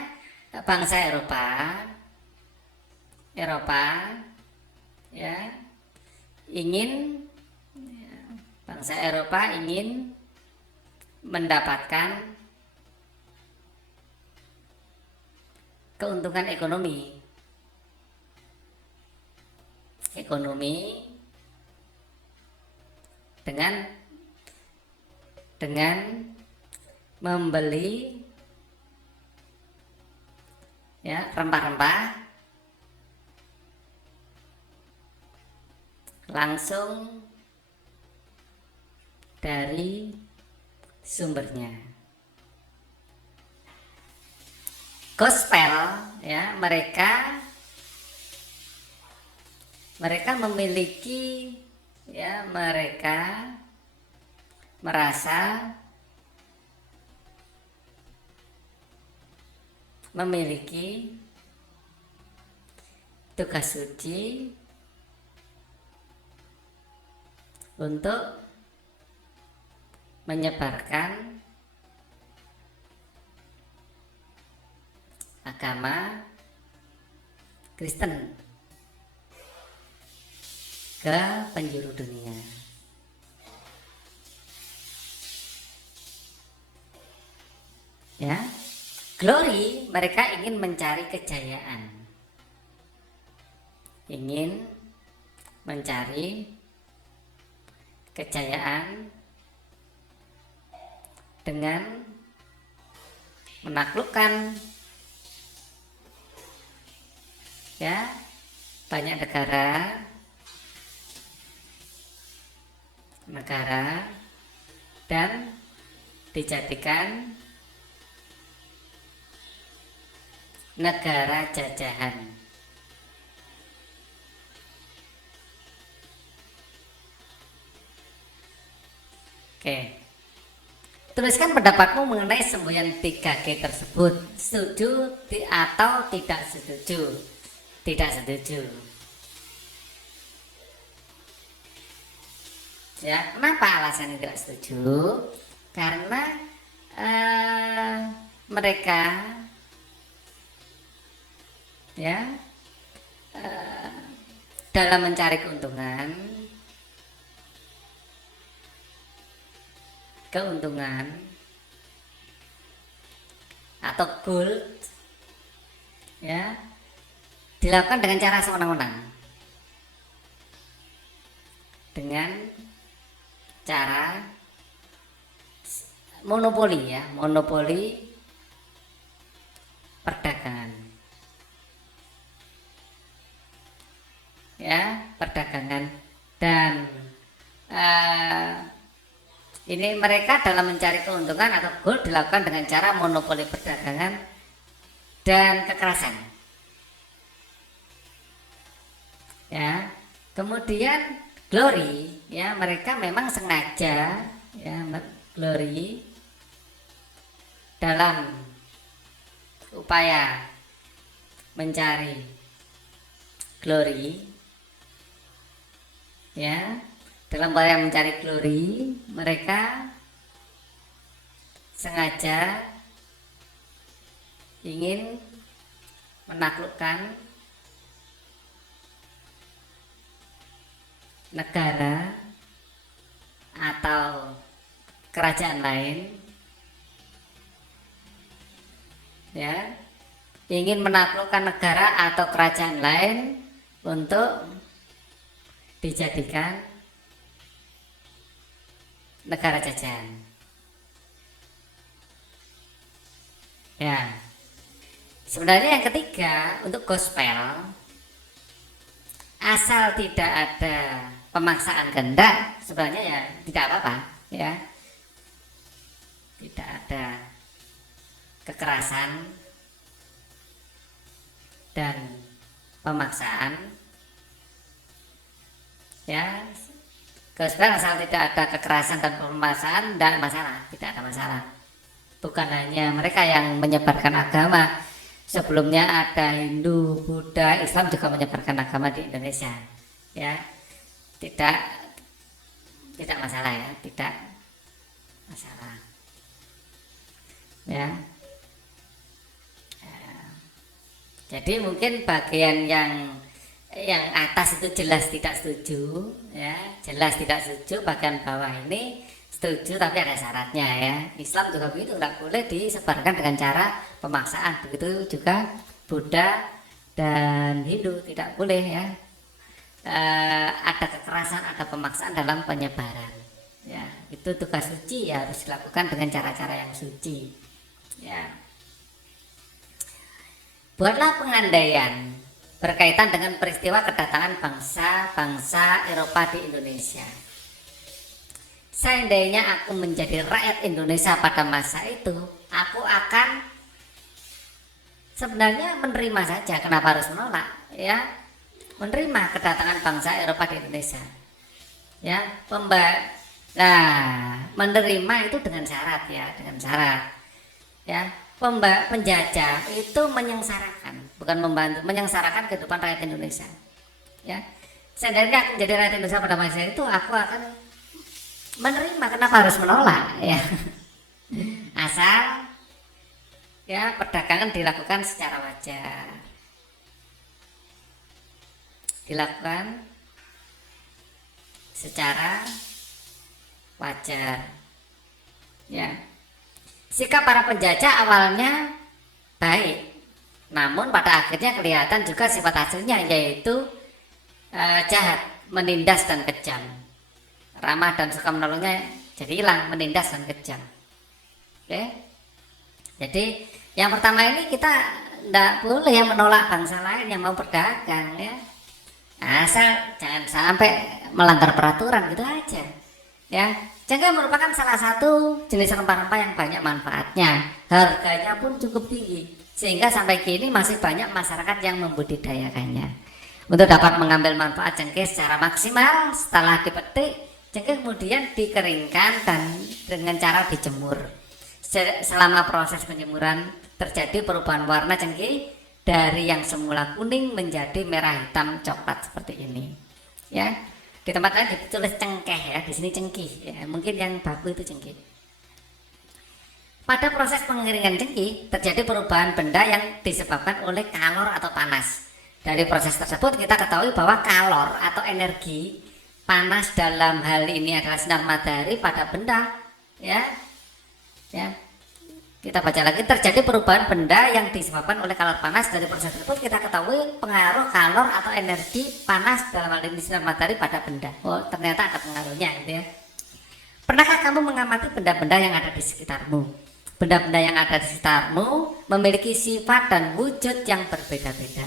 bangsa Eropa ya, bangsa Eropa ingin mendapatkan keuntungan ekonomi dengan membeli ya rempah-rempah langsung dari sumbernya. Gospel ya, mereka memiliki ya, mereka merasa memiliki tugas suci untuk menyebarkan agama Kristen ke penjuru dunia ya. Glory, mereka ingin mencari kejayaan, dengan menaklukkan ya banyak negara dan dijadikan negara jajahan. Oke. Tuliskan pendapatmu mengenai semboyan 3G tersebut. Setuju atau tidak setuju? Tidak setuju. Ya, kenapa alasannya tidak setuju? Karena mereka ya dalam mencari keuntungan atau gold ya, dilakukan dengan cara sewenang-wenang, dengan cara monopoli ya, monopoli perdagangan ya, perdagangan. Dan ini mereka dalam mencari keuntungan atau goal dilakukan dengan cara monopoli perdagangan dan kekerasan ya. Kemudian glory ya, mereka memang sengaja ya, glory dalam upaya mencari glory ya, dalam upaya mencari glory mereka sengaja ingin menaklukkan negara atau kerajaan lain ya, ingin menaklukkan negara atau kerajaan lain untuk dijadikan negara jajahan ya. Sebenarnya yang ketiga untuk gospel, asal tidak ada pemaksaan kehendak sebenarnya ya tidak apa-apa ya, tidak ada kekerasan dan pemaksaan ya. Gospel asal tidak ada kekerasan dan pemaksaan tidak masalah, tidak ada masalah. Bukan hanya mereka yang menyebarkan agama, sebelumnya ada Hindu, Buddha, Islam juga menyebarkan agama di Indonesia ya, tidak masalah ya, tidak masalah ya. Jadi mungkin bagian yang atas itu jelas tidak setuju ya, jelas tidak setuju. Bagian bawah ini setuju tapi ada syaratnya ya. Islam juga begitu, tidak boleh disebarkan dengan cara pemaksaan. Begitu juga Buddha dan Hindu tidak boleh ya, ada kekerasan, ada pemaksaan dalam penyebaran ya. Itu tugas suci ya, harus dilakukan dengan cara-cara yang suci ya. Buatlah pengandaian berkaitan dengan peristiwa kedatangan bangsa-bangsa Eropa di Indonesia. Seandainya aku menjadi rakyat Indonesia pada masa itu, aku akan sebenarnya menerima saja. Kenapa harus menolak ya? Menerima kedatangan bangsa Eropa di Indonesia ya. Menerima itu dengan syarat ya, dengan syarat ya. Penjajah itu menyengsarakan, bukan membantu, menyengsarakan kehidupan rakyat Indonesia ya. Seandainya aku menjadi rakyat Indonesia pada masa itu, aku akan menerima. Kenapa harus menolak ya? Asal ya perdagangan dilakukan secara wajar, dilakukan secara wajar ya. Sikap para penjajah awalnya baik, namun pada akhirnya kelihatan juga sifat hasilnya, yaitu jahat, menindas dan kejam. Ramah dan suka menolongnya jadi hilang, menindas dan kejam. Oke. Jadi yang pertama ini kita tidak boleh menolak bangsa lain yang mau berdagang ya, asal jangan sampai melanggar peraturan gitu aja ya. Cengkeh merupakan salah satu jenis rempah-rempah yang banyak manfaatnya, harganya pun cukup tinggi, sehingga sampai kini masih banyak masyarakat yang membudidayakannya. Untuk dapat mengambil manfaat cengkeh secara maksimal, setelah dipetik, cengkeh kemudian dikeringkan dan dengan cara dijemur. Selama proses penjemuran terjadi perubahan warna cengkeh dari yang semula kuning menjadi merah hitam coklat seperti ini ya. Di tempat lain ditulis cengkeh ya, di sini cengkih ya, mungkin yang baku itu cengkih. Pada proses pengeringan cengkih terjadi perubahan benda yang disebabkan oleh kalor atau panas. Dari proses tersebut kita ketahui bahwa kalor atau energi panas dalam hal ini adalah sinar matahari pada benda ya Kita baca lagi, terjadi perubahan benda yang disebabkan oleh kalor panas. Dari proses tersebut kita ketahui pengaruh kalor atau energi panas dalam hal ini sinar matahari pada benda. Oh, ternyata ada pengaruhnya gitu ya. Pernahkah kamu mengamati benda-benda yang ada di sekitarmu? Benda-benda yang ada di sekitarmu memiliki sifat dan wujud yang berbeda-beda.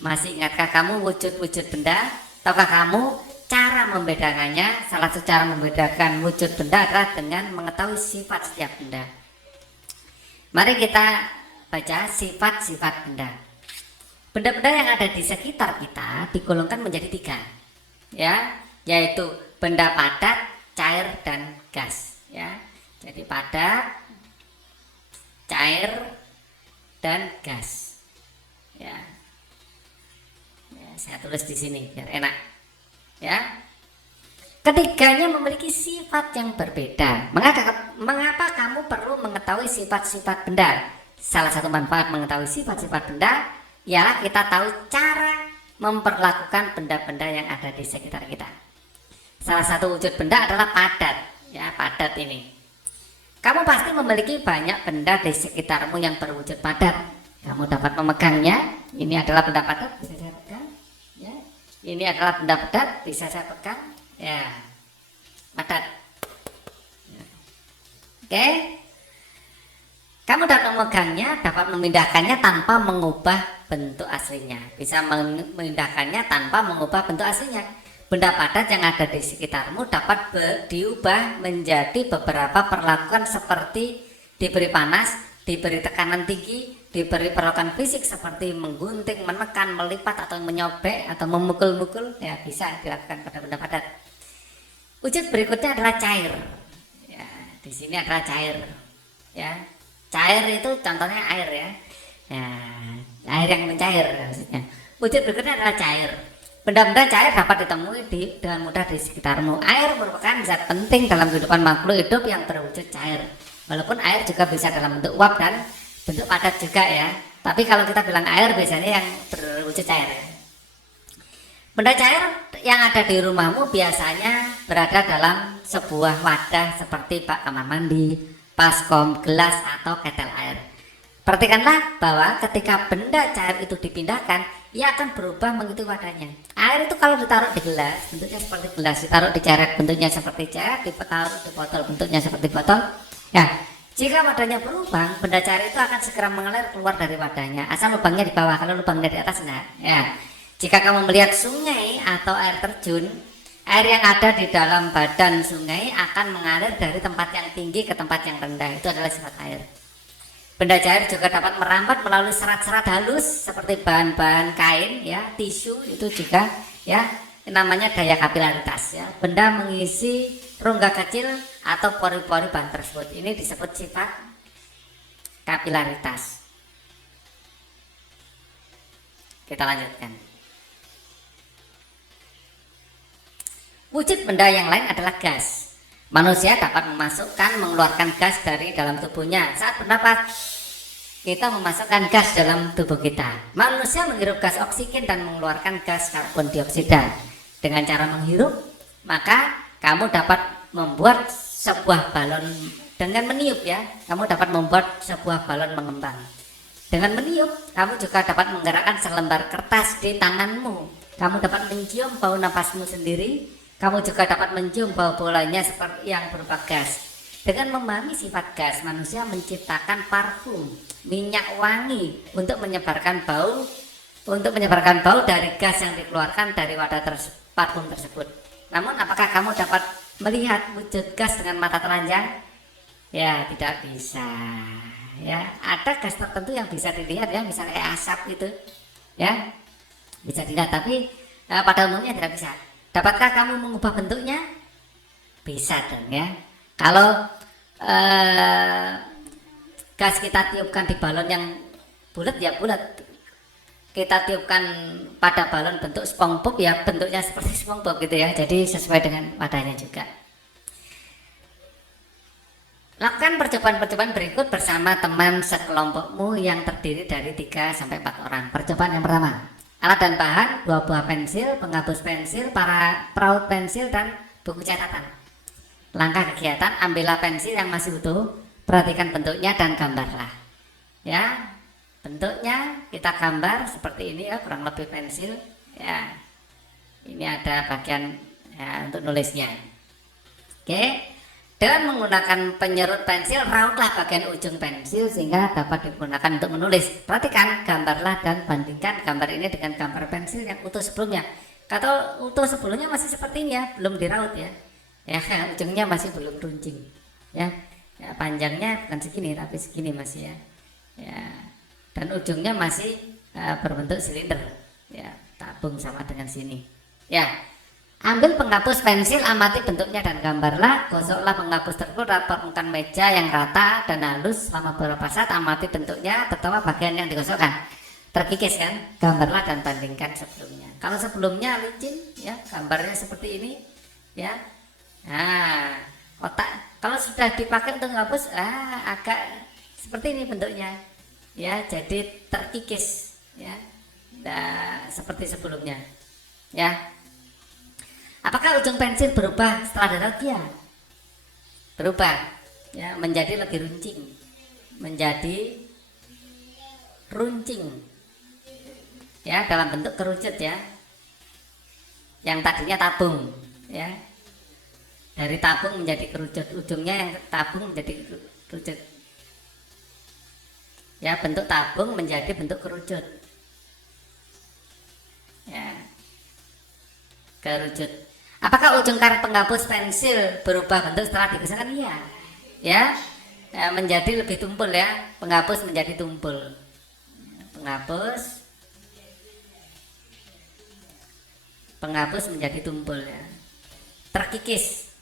Masih ingatkah kamu wujud-wujud benda? Tahukah kamu cara membedakannya? Salah satu cara membedakan wujud benda adalah dengan mengetahui sifat setiap benda. Mari kita baca sifat-sifat benda. Benda-benda yang ada di sekitar kita digolongkan menjadi 3, ya, yaitu benda padat, cair, dan gas. Ya, jadi padat, cair, dan gas. Ya, saya tulis di sini biar enak. Ya, ketiganya memiliki sifat yang berbeda. Mengapa kamu perlu mengetahui sifat-sifat benda? Salah satu manfaat mengetahui sifat-sifat benda ialah kita tahu cara memperlakukan benda-benda yang ada di sekitar kita. Salah satu wujud benda adalah padat. Ya, padat ini. Kamu pasti memiliki banyak benda di sekitarmu yang berwujud padat. Kamu dapat memegangnya. Ini adalah benda padat, bisa saya pegang. Ya. Ini adalah benda padat, bisa saya pegang. Ya, padat. Oke, kamu dapat memegangnya, dapat memindahkannya tanpa mengubah bentuk aslinya. Bisa memindahkannya tanpa mengubah bentuk aslinya. Benda padat yang ada di sekitarmu dapat diubah menjadi beberapa perlakuan seperti diberi panas, diberi tekanan tinggi, diberi perlakuan fisik seperti menggunting, menekan, melipat atau menyobek atau memukul-mukul. Ya, bisa dilakukan pada benda padat. Wujud berikutnya adalah cair. Ya, di sini adalah cair. Ya, cair itu contohnya air ya. Ya, air yang mencair maksudnya. Wujud berikutnya adalah cair. Benda-benda cair dapat ditemui dengan mudah di sekitarmu. Air merupakan zat penting dalam kehidupan makhluk hidup yang berwujud cair. Walaupun air juga bisa dalam bentuk uap dan bentuk padat juga ya. Tapi kalau kita bilang air biasanya yang berwujud cair ya. Benda cair yang ada di rumahmu biasanya berada dalam sebuah wadah seperti bak kamar mandi, baskom, gelas, atau ketel air. Perhatikanlah bahwa ketika benda cair itu dipindahkan, ia akan berubah mengikuti wadahnya. Air itu kalau ditaruh di gelas, bentuknya seperti gelas, ditaruh di ceret, bentuknya seperti ceret, ditaruh di botol, bentuknya seperti botol. Ya, jika wadahnya berubah, benda cair itu akan segera mengalir keluar dari wadahnya. Asal lubangnya di bawah, kalau lubangnya di atas enggak. Ya. Jika kamu melihat sungai atau air terjun, air yang ada di dalam badan sungai akan mengalir dari tempat yang tinggi ke tempat yang rendah. Itu adalah sifat air. Benda cair juga dapat merambat melalui serat-serat halus seperti bahan-bahan kain, ya, tisu, itu juga ya namanya daya kapilaritas. Ya. Benda mengisi rongga kecil atau pori-pori bahan tersebut. Ini disebut sifat kapilaritas. Kita lanjutkan. Wujud benda yang lain adalah gas. Manusia dapat memasukkan, mengeluarkan gas dari dalam tubuhnya. Saat bernapas, kita memasukkan gas dalam tubuh kita. Manusia menghirup gas oksigen dan mengeluarkan gas karbon dioksida. Dengan cara menghirup, maka kamu dapat membuat sebuah balon dengan meniup ya. Kamu dapat membuat sebuah balon mengembang. Dengan meniup, kamu juga dapat menggerakkan selembar kertas di tanganmu. Kamu dapat mencium bau napasmu sendiri. Kamu juga dapat mencium bau bolanya seperti yang berupa gas. Dengan memahami sifat gas, manusia menciptakan parfum, minyak wangi untuk menyebarkan bau dari gas yang dikeluarkan dari wadah parfum tersebut. Namun, apakah kamu dapat melihat wujud gas dengan mata telanjang? Ya, tidak bisa. Ya, ada gas tertentu yang bisa dilihat ya, misalnya kayak asap gitu, ya, bisa dilihat. Tapi pada umumnya tidak bisa. Dapatkah kamu mengubah bentuknya? Bisa dong ya. Kalau gas kita tiupkan di balon yang bulat ya bulat. Kita tiupkan pada balon bentuk SpongeBob ya bentuknya seperti SpongeBob gitu ya. Jadi sesuai dengan wadahnya juga. Lakukan percobaan-percobaan berikut bersama teman sekelompokmu yang terdiri dari 3 sampai 4 orang. Percobaan yang pertama. Alat dan bahan, 2 buah pensil, penghapus pensil, peraut pensil, dan buku catatan. Langkah kegiatan, ambillah pensil yang masih utuh, Perhatikan bentuknya dan gambarlah. Ya, bentuknya kita gambar seperti ini ya, kurang lebih pensil. Ya, ini ada bagian ya, untuk nulisnya. Oke, dengan menggunakan penyerut pensil, rautlah bagian ujung pensil sehingga dapat digunakan untuk menulis. Perhatikan, gambarlah dan bandingkan gambar ini dengan gambar pensil yang utuh sebelumnya. Kalau utuh sebelumnya masih seperti ini ya, belum diraut ya. Ya, ujungnya masih belum runcing. Ya, panjangnya bukan segini tapi segini masih ya. Ya, dan ujungnya masih berbentuk silinder. Ya, tabung sama dengan sini. Ya. Ambil penghapus pensil, amati bentuknya dan gambarlah. Gosoklah penghapus tersebut pada permukaan meja yang rata dan halus selama beberapa saat. Amati bentuknya terutama bagian yang digosokkan. Terkikis kan? Gambarlah dan bandingkan sebelumnya. Kalau sebelumnya licin, ya gambarnya seperti ini, ya. Nah, kotak. Kalau sudah dipakai untuk menghapus, agak seperti ini bentuknya, ya. Jadi terkikis, ya. Nah, seperti sebelumnya, ya. Apakah ujung pensil berubah setelah diraut? Ya, berubah ya, menjadi lebih runcing, menjadi runcing ya, dalam bentuk kerucut ya, yang tadinya tabung ya, dari tabung menjadi kerucut, ujungnya yang tabung menjadi kerucut ya, bentuk tabung menjadi bentuk kerucut ya, kerucut. Apakah ujung karet penghapus pensil berubah bentuk setelah dibesarkan? Iya, ya, menjadi lebih tumpul ya, penghapus menjadi tumpul, penghapus menjadi tumpul ya, terkikis.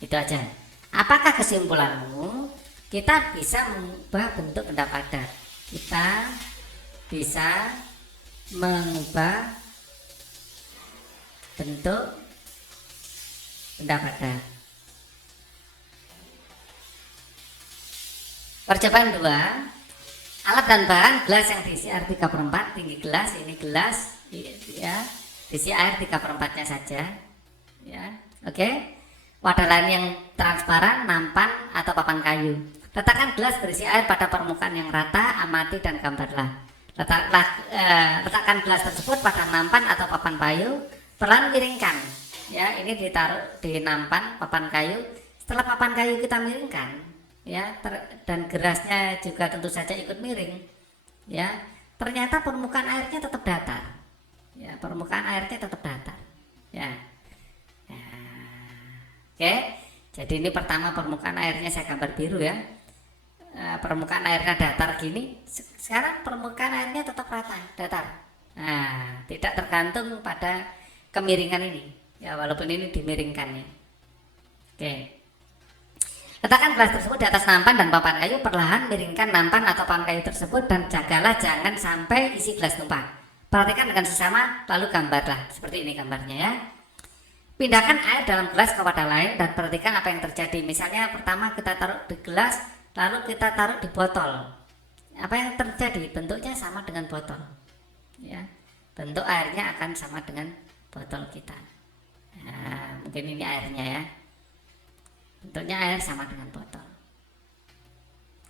Itu aja. Apakah kesimpulanmu? Kita bisa mengubah bentuk benda padat. Kita bisa mengubah bentuk benda padat. Percobaan 2. Alat dan bahan: gelas yang diisi air 3/4, tinggi gelas, ini gelas ya, diisi air 3/4 nya saja ya. Oke. Wadah lain yang transparan, nampan atau papan kayu. Letakkan gelas berisi air pada permukaan yang rata, amati dan gambarlah. Letakkan gelas tersebut pada nampan atau papan kayu. Perlahan miringkan ya, ini ditaruh di nampan papan kayu. Setelah papan kayu kita miringkan ya, dan gerasnya juga tentu saja ikut miring ya, ternyata permukaan airnya tetap datar ya, permukaan airnya tetap datar ya. Oke, jadi ini pertama permukaan airnya saya gambar biru ya, permukaan airnya datar gini. Sekarang permukaan airnya tetap rata, datar. Nah, tidak tergantung pada kemiringan ini ya, walaupun ini dimiringkannya. Oke, letakkan gelas tersebut di atas nampan dan papan kayu. Perlahan miringkan nampan atau papan kayu tersebut dan jagalah jangan sampai isi gelas tumpah. Perhatikan dengan sesama lalu gambarlah. Seperti ini gambarnya ya. Pindahkan air dalam gelas ke wadah lain dan perhatikan apa yang terjadi. Misalnya pertama kita taruh di gelas, lalu kita taruh di botol. Apa yang terjadi? Bentuknya sama dengan botol ya, bentuk airnya akan sama dengan botol kita. Nah, mungkin ini airnya ya, bentuknya air sama dengan botol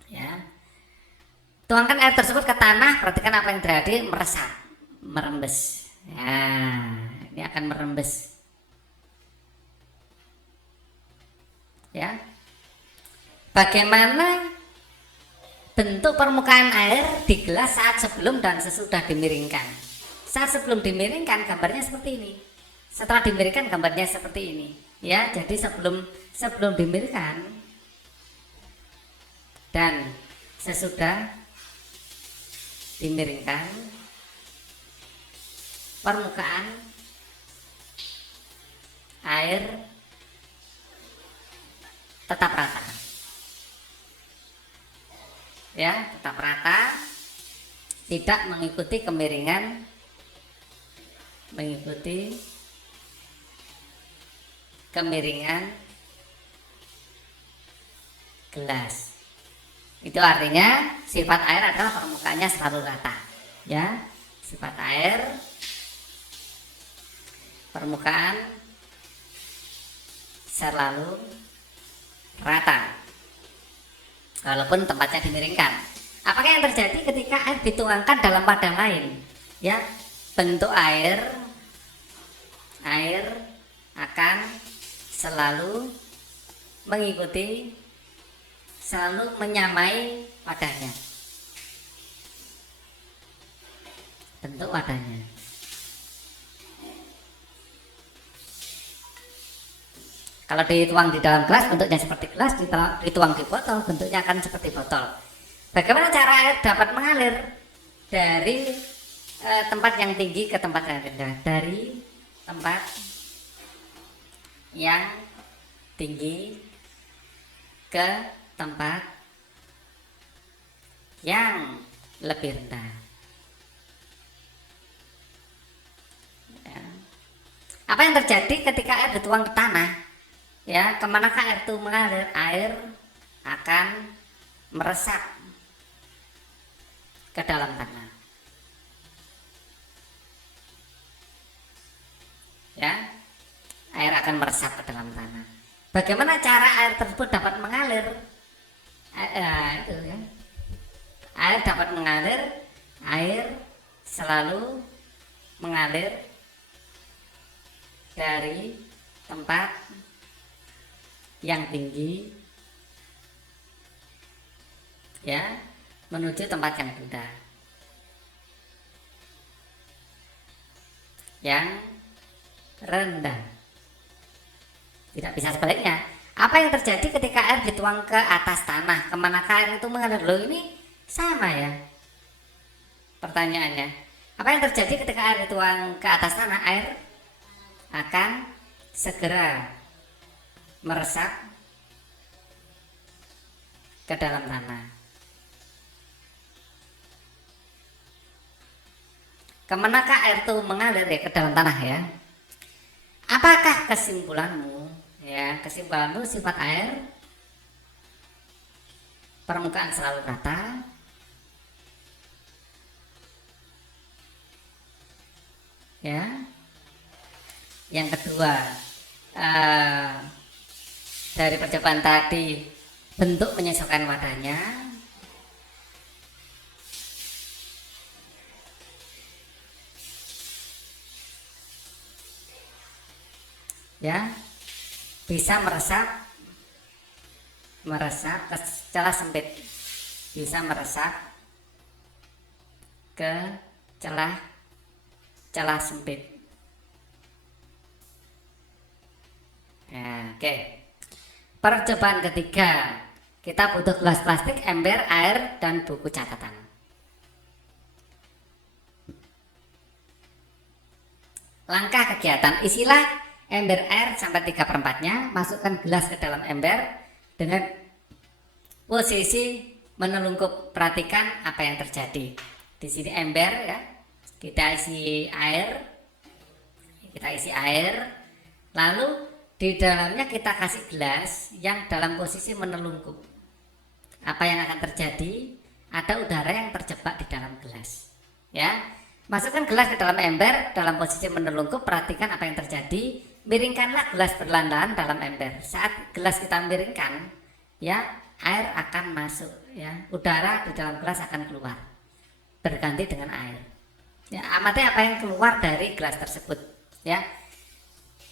ya. Tuangkan air tersebut ke tanah. Perhatikan apa yang terjadi, meresap, merembes ya, ini akan merembes ya. Bagaimana bentuk permukaan air di gelas saat sebelum dan sesudah dimiringkan? Saat sebelum dimiringkan gambarnya seperti ini. Setelah dimiringkan gambarnya seperti ini. Ya, jadi sebelum dimiringkan dan sesudah dimiringkan, permukaan air tetap rata. Ya, tetap rata, tidak mengikuti kemiringan, mengikuti kemiringan gelas. Itu artinya sifat air adalah permukaannya selalu rata ya, sifat air permukaan selalu rata walaupun tempatnya dimiringkan. Apakah yang terjadi ketika air dituangkan dalam wadah lain? Ya, bentuk air akan selalu mengikuti, selalu menyamai wadahnya, bentuk wadahnya. Kalau dituang di dalam gelas bentuknya seperti gelas, dituang di botol bentuknya akan seperti botol. Bagaimana cara air dapat mengalir dari tempat yang tinggi ke tempat yang rendah? Dari tempat yang tinggi ke tempat yang lebih rendah. Ya. Apa yang terjadi ketika air dituang ke tanah? Ya, kemanakah air itu mengalir? Air akan meresap ke dalam tanah. Ya, air akan meresap ke dalam tanah. Bagaimana cara air tersebut dapat mengalir? Itu ya. Air dapat mengalir, air selalu mengalir dari tempat yang tinggi ya menuju tempat yang rendah, yang rendah. Tidak bisa sebaliknya. Apa yang terjadi ketika air dituang ke atas tanah? Kemanakah air itu mengalir? Loh, ini sama ya pertanyaannya. Apa yang terjadi ketika air dituang ke atas tanah? Air akan segera meresap ke dalam tanah. Kemanakah air itu mengalir? Ya, ke dalam tanah ya. Apakah kesimpulanmu? Ya, kesimpulanmu sifat air permukaan selalu rata, ya. Yang kedua, dari percobaan tadi, bentuk menyesuaikan wadahnya. Ya, bisa meresap ke celah sempit, bisa meresap ke celah sempit. Ya, oke. Percobaan ketiga, kita butuh gelas plastik, ember, air, dan buku catatan. Langkah kegiatan, isilah ember air sampai 3/4-nya, masukkan gelas ke dalam ember dengan posisi menelungkup. Perhatikan apa yang terjadi. Di sini ember ya, kita isi air, lalu di dalamnya kita kasih gelas yang dalam posisi menelungkup. Apa yang akan terjadi? Ada udara yang terjebak di dalam gelas. Ya, masukkan gelas ke dalam ember dalam posisi menelungkup. Perhatikan apa yang terjadi. Miringkanlah gelas perlahan-lahan dalam ember. Saat gelas kita miringkan, ya, air akan masuk. Ya, udara di dalam gelas akan keluar, berganti dengan air. Ya, amati apa yang keluar dari gelas tersebut. Ya,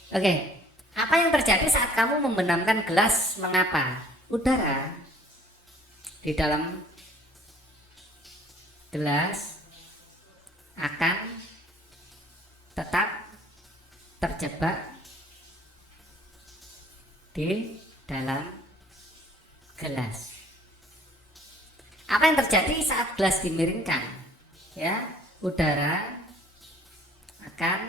oke. Apa yang terjadi saat kamu membenamkan gelas? Mengapa? Udara di dalam gelas akan tetap terjebak di dalam gelas. Apa yang terjadi saat gelas dimiringkan? Ya, udara akan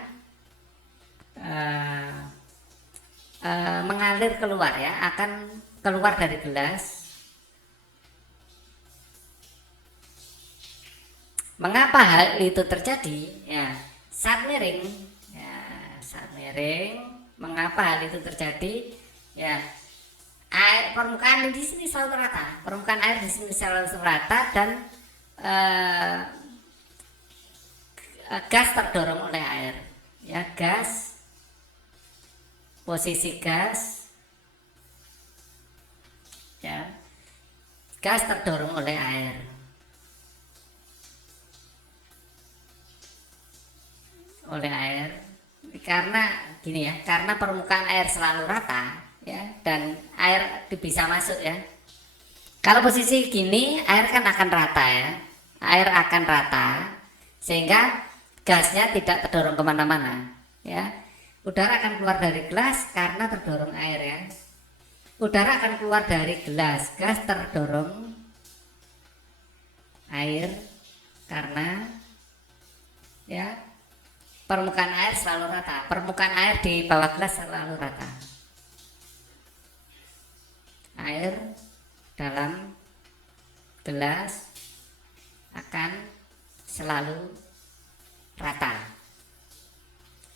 mengalir keluar, ya, akan keluar dari gelas. Mengapa hal itu terjadi? Ya, saat miring, mengapa hal itu terjadi? Ya, air permukaan di sini selalu rata, permukaan air di sini selalu rata, dan gas terdorong oleh air. Ya, posisi gas gas terdorong oleh air. Karena gini ya, karena permukaan air selalu rata ya, dan air bisa masuk ya. Kalau posisi gini, air kan akan rata ya, air akan rata sehingga gasnya tidak terdorong kemana-mana ya. Udara akan keluar dari gelas karena terdorong air ya. Udara akan keluar dari gelas, gas terdorong air karena ya permukaan air selalu rata. Permukaan air di bawah gelas selalu rata. Air dalam gelas akan selalu rata.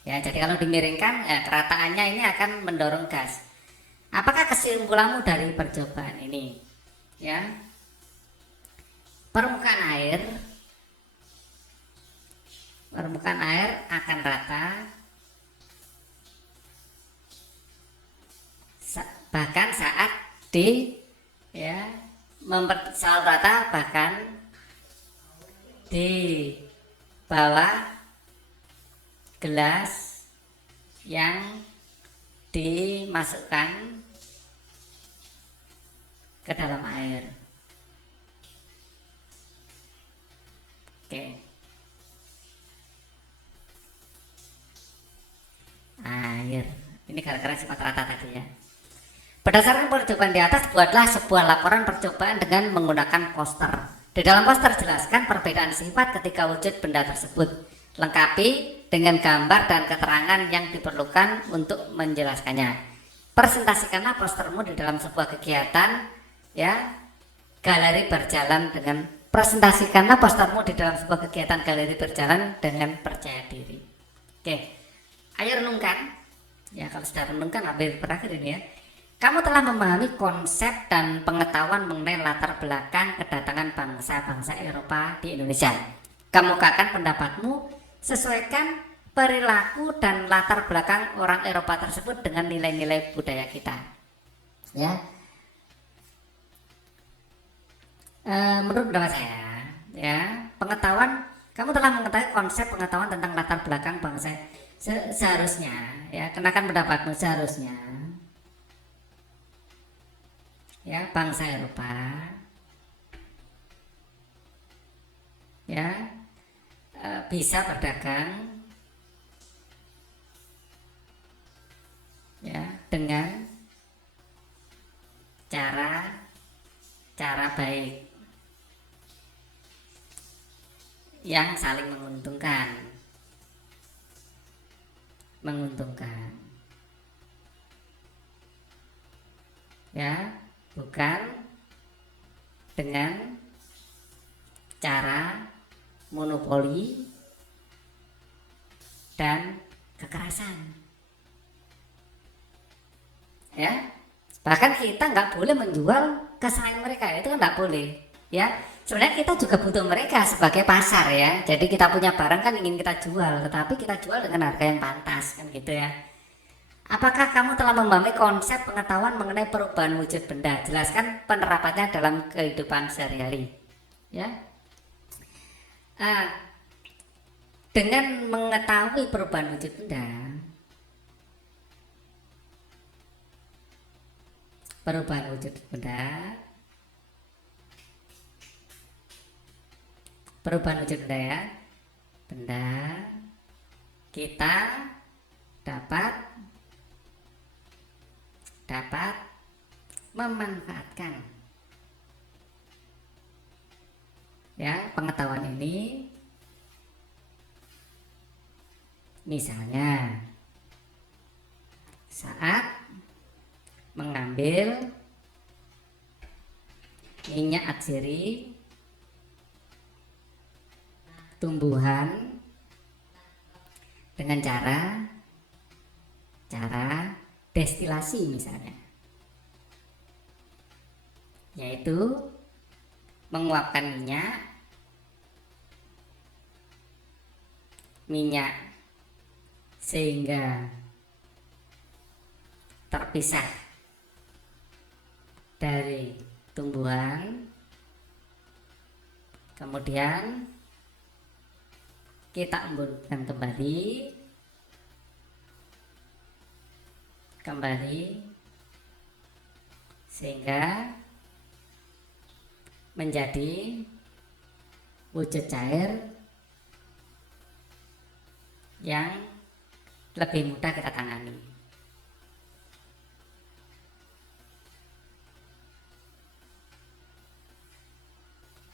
Ya, jadi kalau dimiringkan, ya, kerataannya ini akan mendorong gas. Apakah kesimpulanmu dari percobaan ini? Ya, permukaan air akan rata, bahkan saat selalu rata, bahkan di bawah gelas yang dimasukkan ke dalam air. Oke. Air. Ini gara-gara sifat rata tadi ya. Berdasarkan percobaan di atas, buatlah sebuah laporan percobaan dengan menggunakan poster. Di dalam poster jelaskan perbedaan sifat ketika wujud benda tersebut. Lengkapi dengan gambar dan keterangan yang diperlukan untuk menjelaskannya. Presentasikanlah postermu di dalam sebuah kegiatan ya, galeri berjalan dengan presentasikanlah postermu di dalam sebuah kegiatan galeri berjalan dengan percaya diri. Oke, ayo renungkan ya. Kalau sudah renungkan, hampir berakhir ini ya. Kamu telah memahami konsep dan pengetahuan mengenai latar belakang kedatangan bangsa-bangsa Eropa di Indonesia. Kemukakan pendapatmu, sesuaikan perilaku dan latar belakang orang Eropa tersebut dengan nilai-nilai budaya kita ya. Menurut pendapat saya ya, kamu telah mengetahui konsep pengetahuan tentang latar belakang bangsa. Seharusnya ya, kenakan pendapatmu, seharusnya ya, bangsa Eropa ya bisa berdagang ya dengan cara baik yang saling menguntungkan ya, bukan dengan cara monopoli dan kekerasan ya. Bahkan kita nggak boleh menjual ke selain mereka, itu kan nggak boleh ya. Sebenarnya kita juga butuh mereka sebagai pasar ya. Jadi kita punya barang kan ingin kita jual, tetapi kita jual dengan harga yang pantas kan gitu ya. Apakah kamu telah memahami konsep pengetahuan mengenai perubahan wujud benda? Jelaskan penerapannya dalam kehidupan sehari-hari ya. Dengan mengetahui perubahan wujud benda, ya, benda kita dapat memanfaatkan ya pengetahuan ini, misalnya saat mengambil minyak atsiri tumbuhan dengan cara destilasi misalnya, yaitu menguapkan minyak sehingga terpisah dari tumbuhan Kemudian kita embunkan kembali sehingga menjadi wujud cair yang lebih mudah kita tangani.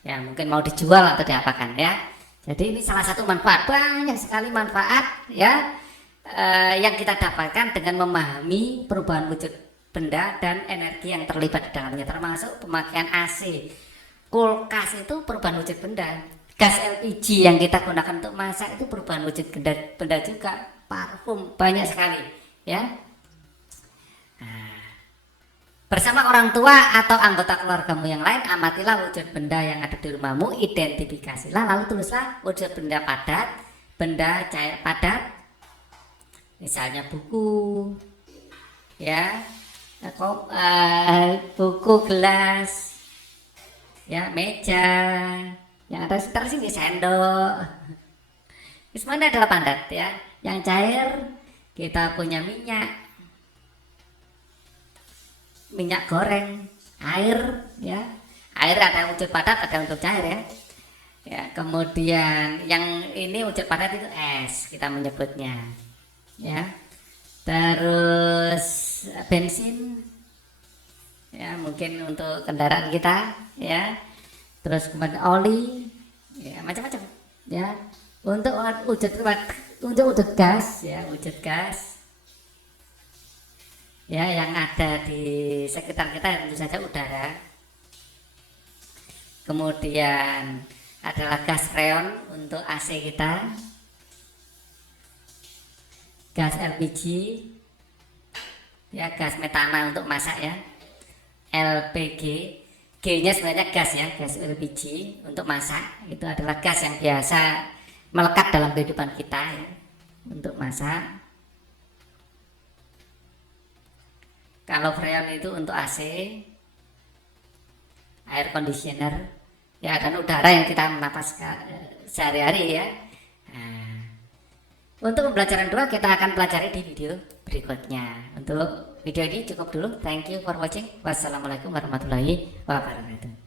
Ya, mungkin mau dijual atau diapakan ya. Jadi ini salah satu manfaat, banyak sekali manfaat ya yang kita dapatkan dengan memahami perubahan wujud benda dan energi yang terlibat di dalamnya, termasuk pemakaian AC, kulkas itu perubahan wujud benda, gas LPG yang kita gunakan untuk masak itu perubahan wujud benda juga, parfum, banyak sekali ya. Bersama orang tua atau anggota keluargamu yang lain, amatilah wujud benda yang ada di rumahmu, identifikasilah, lalu tulislah wujud benda padat, benda cair padat, misalnya buku, ya, buku, gelas, ya, meja, yang ada sekitar sini, sendok, semuanya adalah padat ya. Yang cair kita punya minyak goreng, air ya, air ada wujud padat, ada wujud cair ya. Ya, kemudian yang ini wujud padat itu es kita menyebutnya ya. Terus bensin ya, mungkin untuk kendaraan kita ya. Terus kemudian oli ya, macam-macam ya. Untuk wujud gas ya, wujud gas ya, yang ada di sekitar kita tentu saja udara. Kemudian adalah gas freon untuk AC kita, gas LPG ya, gas metana untuk masak ya, LPG, G nya sebenarnya gas ya, gas LPG untuk masak, itu adalah gas yang biasa melekat dalam kehidupan kita ya, untuk masak. Kalau freon itu untuk AC, air conditioner ya, dan udara yang kita napas sehari-hari ya. Nah, untuk pembelajaran 2 kita akan pelajari di video berikutnya. Untuk video ini cukup dulu. Thank you for watching. Wassalamualaikum warahmatullahi wabarakatuh.